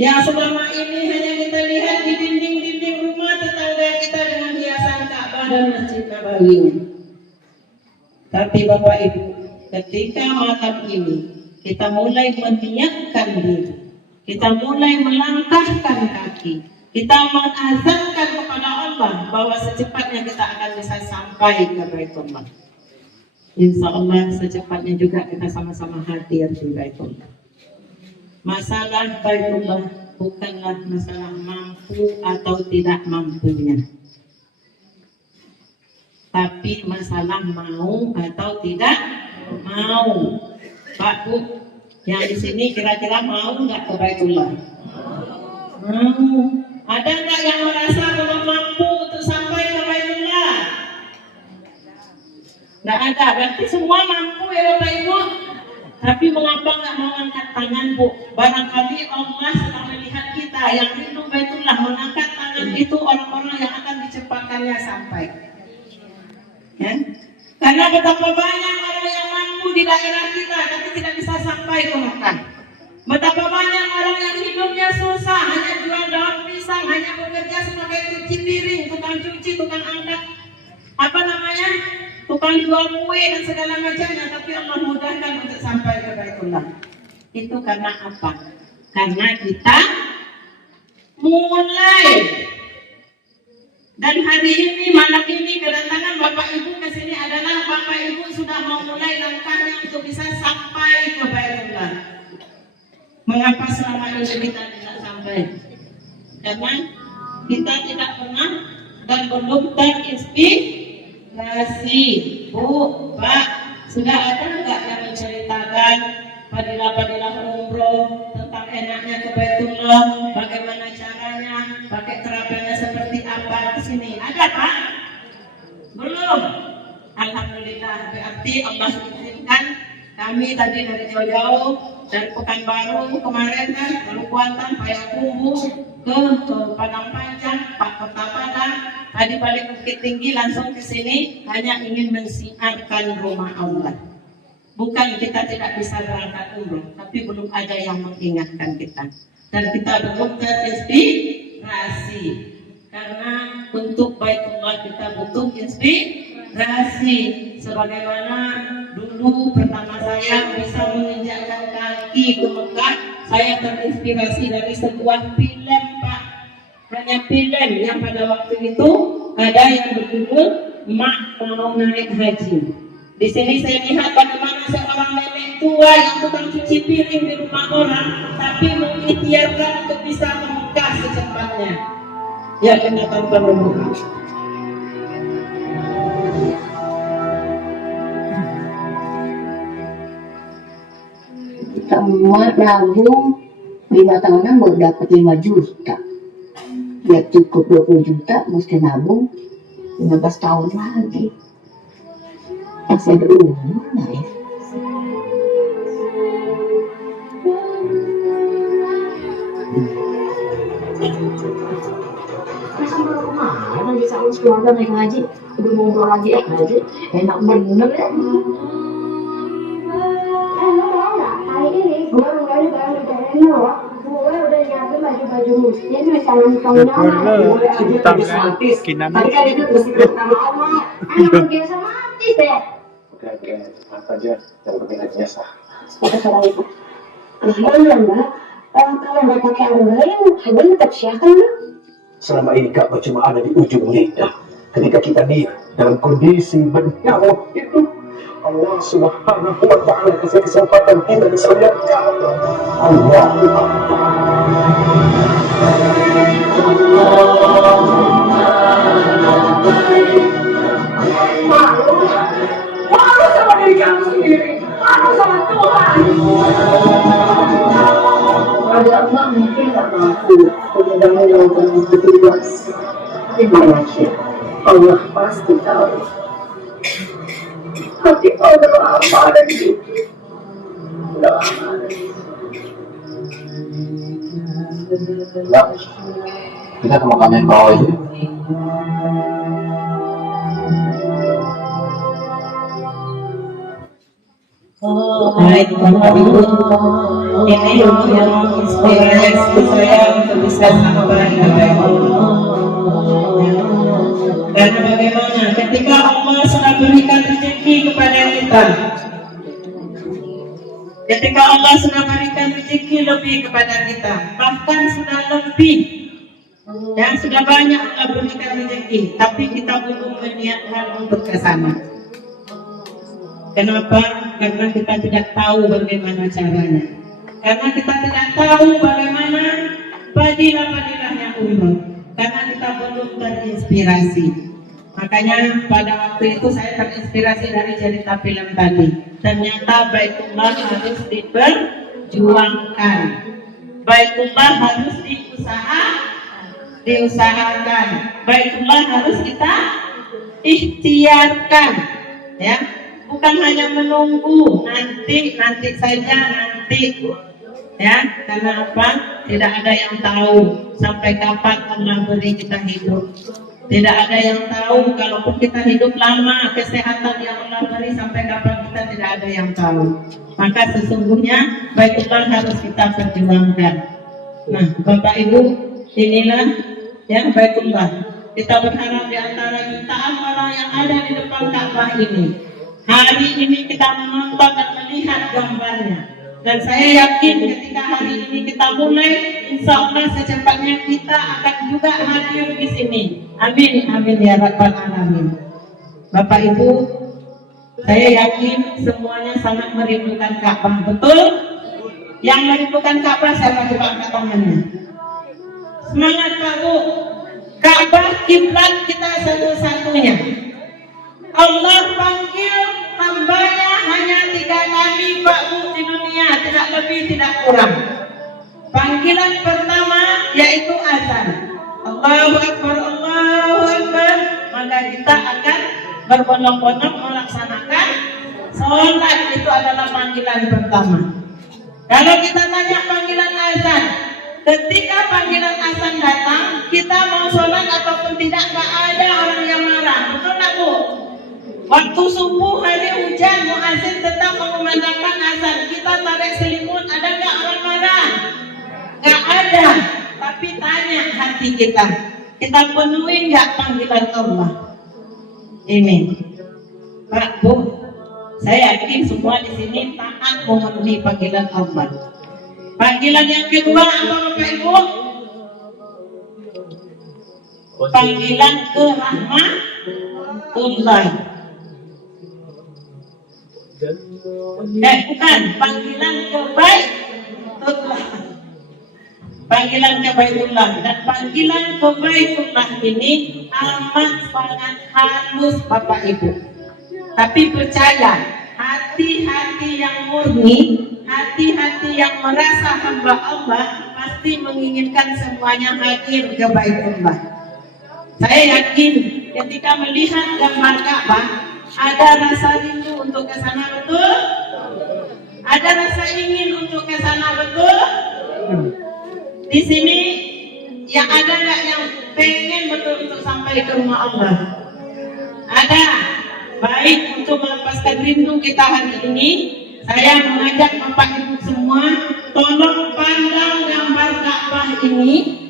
yang selama ini hanya kita lihat di dinding-dinding rumah tetangga kita dengan hiasan Ka'bah dan Masjid Nabawi. Tapi Bapak Ibu, ketika malam ini kita mulai meniatkan diri, kita mulai melangkahkan kaki, kita mengazankan kepada Allah bahwa secepatnya kita akan bisa sampai ke Baitullah. Insya Allah secepatnya juga kita sama-sama hadir di Baitullah. Masalah Baitullah bukanlah masalah mampu atau tidak mampunya, tapi masalah mau atau tidak mau. Pak Bu, yang di sini kira-kira mau nggak ke Baitullah? Mau. Ada nggak yang merasa belum mampu untuk sampai ke Baitullah? Nggak ada. Berarti semua mampu ya Bapak Ibu. Tapi mengapa nggak mau angkat tangan Bu? Barangkali Allah sedang melihat kita yang rindu Baitullah, mengangkat tangan itu orang-orang yang akan dicepatkannya sampai. Ya? Karena betapa banyak orang yang mampu di daerah kita tapi tidak bisa sampai ke Mekah. Betapa banyak orang yang hidupnya susah, hanya jual daun pisang, hanya bekerja sebagai cuci piring, tukang cuci, tukang angkat, tukang jual kue dan segala macamnya, tapi Allah mudahkan untuk sampai ke Baitullah. Itu karena apa? Karena kita mulai. Dan hari ini, malam ini kedatangan Bapak Ibu ke sini adalah Bapak Ibu sudah memulai langkahnya untuk bisa sampai ke Baitullah. Mengapa selama ini kita tidak sampai? Karena kita tidak pernah dan belum terinspirasi. Bu, Pak, sudah ada nggak yang menceritakan fadilah-fadilah umroh, tentang enaknya ke Baitullah, bagaimana caranya, pakai terapinya seperti apa di sini? Ada Pak? Belum. Alhamdulillah, berarti Allah izinkan kami tadi dari jauh-jauh, dari Pekanbaru kemarin kan, lalu Kuantan, Payakumbuh, ke Padang Panjang, Pak Kota Padang, tadi balik Bukit Tinggi langsung ke sini hanya ingin mensiarkan rumah Allah. Bukan kita tidak bisa berangkat umroh, tapi belum ada yang mengingatkan kita. Dan kita belum terinspirasi. Karena untuk Baitullah kita butuh inspirasi. Sebagaimana dulu pertama saya bisa menginjakkan kaki ke Mekah, saya terinspirasi dari sebuah film Pak. Hanya film yang pada waktu itu ada yang berjudul Mak Mau Naik Haji. Di sini saya lihat bagaimana seorang nenek tua yang tukang cuci piring di rumah orang, tapi mengikhtiarkan untuk bisa ke Mekah secepatnya. Ya, kenyataan penuh. Semua nabung 5 tahunan baru dapat 5 juta. Biar cukup 20 juta mesti nabung 15 tahun lagi. Masih ada umurnya ya. Mana bisa urus keluarga naik ngaji, udah mau ngobrol lagi ngaji, enak bener ya. Lo tau gak, hari ini gue nungguin barang di loh. Gue udah nyiapin baju-baju muslim nih sama nama. Gue aja habis mati. Tadi kan itu mesti pertama Allah. Anak biasa mati deh. Oke, apa aja yang penting hajinya sah. Oke, salah itu. Alhamdulillah mbak, kalau nggak pakai anggaran, hajinya tetap sah kan mbak? Selama ini Ka'bah cuma ada di ujung lidah. Ketika kita lihat dalam kondisi bernyawa itu, Allah Subhanahu wa Ta'ala kasih kesempatan kita bisa lihat Ka'bah. Allah. Malu sama diri kamu sendiri, malu sama Tuhan. Ada apa mungkin nggak mampu penyedangnya melakukan begitu luas. Gimana sih? Allah pasti tahu. Hati kau udah lama ada di situ. Udah lama ada di situ. Nah, kita ke makam yang bawah aja. Baik Bapak Ibu, ini yang menginspirasi saya untuk bisa sampai kepada Allah. Karena bagaimana ketika Allah sudah berikan rezeki kepada kita, ketika Allah sudah berikan rezeki lebih kepada kita, bahkan sudah lebih dan sudah banyak Allah berikan rezeki, tapi kita belum berniatkan untuk ke sana. Kenapa? Karena kita tidak tahu bagaimana caranya. Karena kita tidak tahu bagaimana fadilah-fadilahnya umroh. Karena kita belum terinspirasi. Makanya pada waktu itu saya terinspirasi dari cerita film tadi. Ternyata Baitullah harus diperjuangkan. Baitullah harus diusahakan. Baitullah harus kita ikhtiarkan, ya. Bukan hanya menunggu nanti saja, ya. Karena apa? Tidak ada yang tahu sampai kapan Allah beri kita hidup. Tidak ada yang tahu, kalaupun kita hidup lama, kesehatan yang Allah beri sampai kapan kita tidak ada yang tahu. Maka sesungguhnya Baitullah harus kita perjuangkan. Nah, Bapak Ibu, inilah yang Baitullah. Kita berharap di antara jutaan orang yang ada di depan Ka'bah ini, hari ini kita menonton dan melihat gambarnya. Dan saya yakin ketika hari ini kita mulai, insya Allah secepatnya kita akan juga hadir di sini. Amin, amin ya Rabbal Alamin. Bapak Ibu, saya yakin semuanya sangat merindukan Ka'bah, betul? Yang merindukan Ka'bah siapa, coba angkat tangannya. Semangat Pak Bu. Ka'bah kiblat kita satu-satunya. Allah panggil hambanya hanya 3 kali Pak Bu di dunia, tidak lebih tidak kurang. Panggilan pertama yaitu azan. Allahu Akbar, Allahu Akbar. Maka kita akan berbondong-bondong melaksanakan sholat. Itu adalah panggilan pertama. Kalau kita tanya panggilan azan, ketika panggilan azan datang, kita mau sholat ataupun tidak, nggak ada orang yang marah. Betul nggak Bu? Waktu subuh hari hujan, muazin tetap mengumandangkan azan. Kita tarik selimut, ada nggak orang marah? Nggak ada. Tapi tanya hati kita penuhi nggak panggilan Allah? Ini, Pak Bu, saya yakin semua di sini taat memenuhi panggilan Allah. Panggilan yang kedua apa Bapak Ibu? Panggilan ke rahmatullah. Bukan, panggilan ke Baitullah. Panggilan ke Baitullah. Dan panggilan ke Baitullah ini amat sangat halus Bapak Ibu. Tapi percaya, hati-hati yang murni, hati-hati yang merasa hamba Allah pasti menginginkan semuanya hadir ke Baitullah. Saya yakin ketika melihat gambar Ka'bah, ada rasa rindu untuk ke sana, betul? Ada rasa ingin untuk ke sana, betul? Di sini yang ada nggak yang pengen betul untuk sampai ke rumah Allah? Ada. Baik, untuk melepaskan rindu kita hari ini, saya mengajak Bapak Ibu semua, tolong pandang gambar Ka'bah ini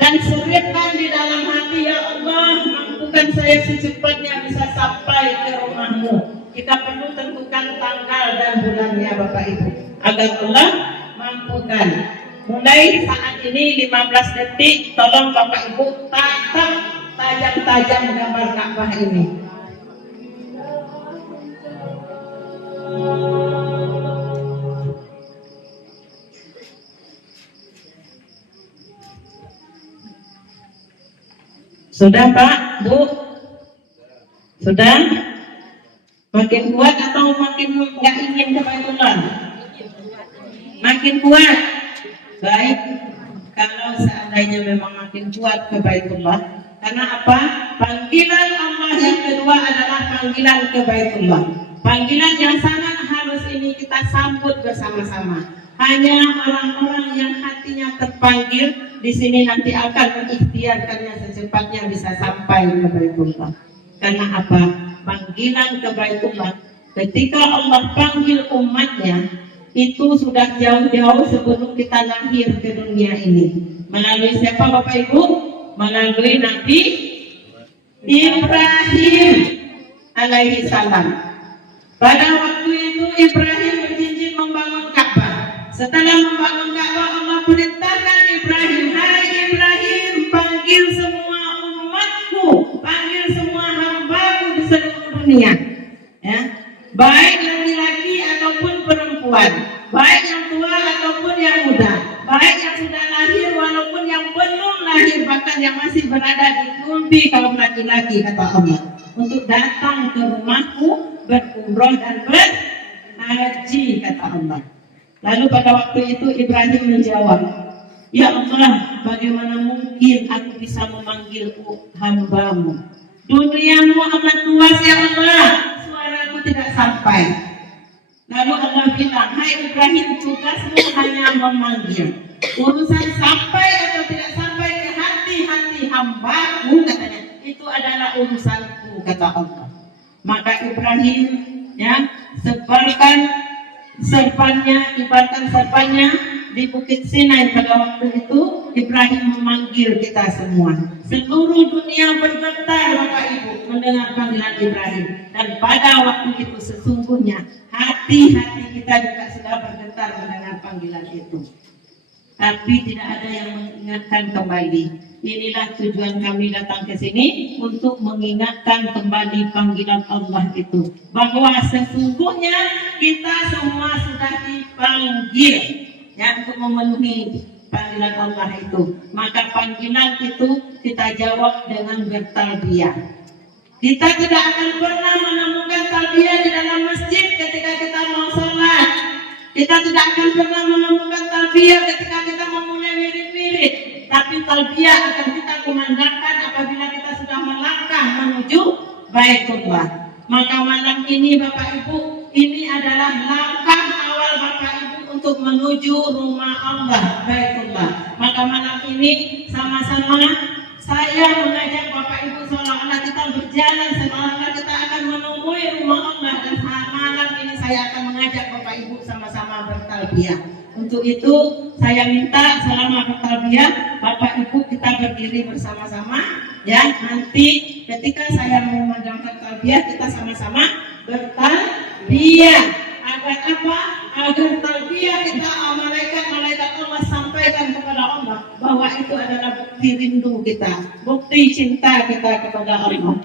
dan selipkan di dalam hati, ya Allah, mampukan saya secepatnya bisa sampai ke rumahmu. Kita perlu tentukan tanggal dan bulannya Bapak Ibu, agar Allah mampukan. Mulai saat ini 15 detik, tolong Bapak Ibu tatap tajam-tajam gambar Ka'bah ini. Sudah Pak, Bu? Sudah? Makin kuat atau makin nggak ingin ke Baitullah? Makin kuat. Baik, kalau seandainya memang makin kuat ke Baitullah, karena apa? Panggilan Allah yang kedua adalah panggilan ke Baitullah. Panggilan yang sangat halus ini kita sambut bersama-sama. Hanya orang-orang yang hatinya terpanggil di sini nanti akan mengikhtiarkannya secepatnya bisa sampai ke Baitullah. Karena apa? Panggilan ke Baitullah Ketika Allah panggil umatnya, itu sudah jauh-jauh sebelum kita lahir ke dunia ini. Melalui siapa Bapak Ibu? Melalui Nabi Ibrahim alaihi salam. Pada waktu itu Ibrahim berjanji membangun Ka'bah. Setelah membangun Ka'bah, Allah perintahkan Ibrahim, hai Ibrahim, panggil semua umatku, panggil semua hambaku di seluruh dunia. Ya, baik laki-laki ataupun perempuan, baik yang tua ataupun yang muda, baik yang sudah lahir walaupun yang belum lahir, bahkan yang masih berada di kumpi kaum laki-laki, kata Allah, untuk datang ke rumahku, berumroh dan berhaji, kata Allah. Lalu pada waktu itu Ibrahim menjawab, ya Allah, bagaimana mungkin aku bisa memanggil hambamu? Duniamu amat luas ya Allah, suaraku tidak sampai. Lalu Allah bilang, hai Ibrahim, tugasmu hanya memanggil. Urusan sampai atau tidak sampai ke hati-hati hambaku, katanya, itu adalah urusanku, kata Allah. Maka Ibrahim, ya, ibaratkan serpannya di Bukit Sinai. Pada waktu itu Ibrahim memanggil kita semua. Seluruh dunia bergetar Bapak Ibu mendengar panggilan Ibrahim. Dan pada waktu itu sesungguhnya hati-hati kita juga sudah bergetar mendengar panggilan itu. Tapi tidak ada yang mengingatkan kembali. Inilah tujuan kami datang ke sini, untuk mengingatkan kembali panggilan Allah itu, bahwa sesungguhnya kita semua sudah dipanggil, ya, untuk memenuhi panggilan Allah itu. Maka panggilan itu kita jawab dengan bertalbiyah. Kita tidak akan pernah menemukan talbiyah di dalam masjid ketika kita mau sholat. Kita tidak akan pernah menemukan talbiyah ketika kita memulai wirid-wirid. Tapi talbiyah akan kita kumandangkan apabila kita sudah melangkah menuju Baitullah. Maka malam ini Bapak Ibu, ini adalah langkah awal Bapak Ibu untuk menuju rumah Allah, Baitullah. Maka malam ini sama-sama saya mengajak Bapak Ibu, seolah-olah kita berjalan, seolah-olah kita akan menemui rumah Allah. Dan malam ini saya akan mengajak Bapak Ibu sama-sama bertalbiyah. Untuk itu saya minta selama bertalbiyah Bapak Ibu kita berdiri bersama-sama, ya. Nanti ketika saya memandangkan talbiyah, kita sama-sama bertalbiyah. Agar apa? Agar talbiyah kita, malaikat Allah sampaikan kepada Allah bahwa itu adalah bukti rindu kita, bukti cinta kita kepada Allah.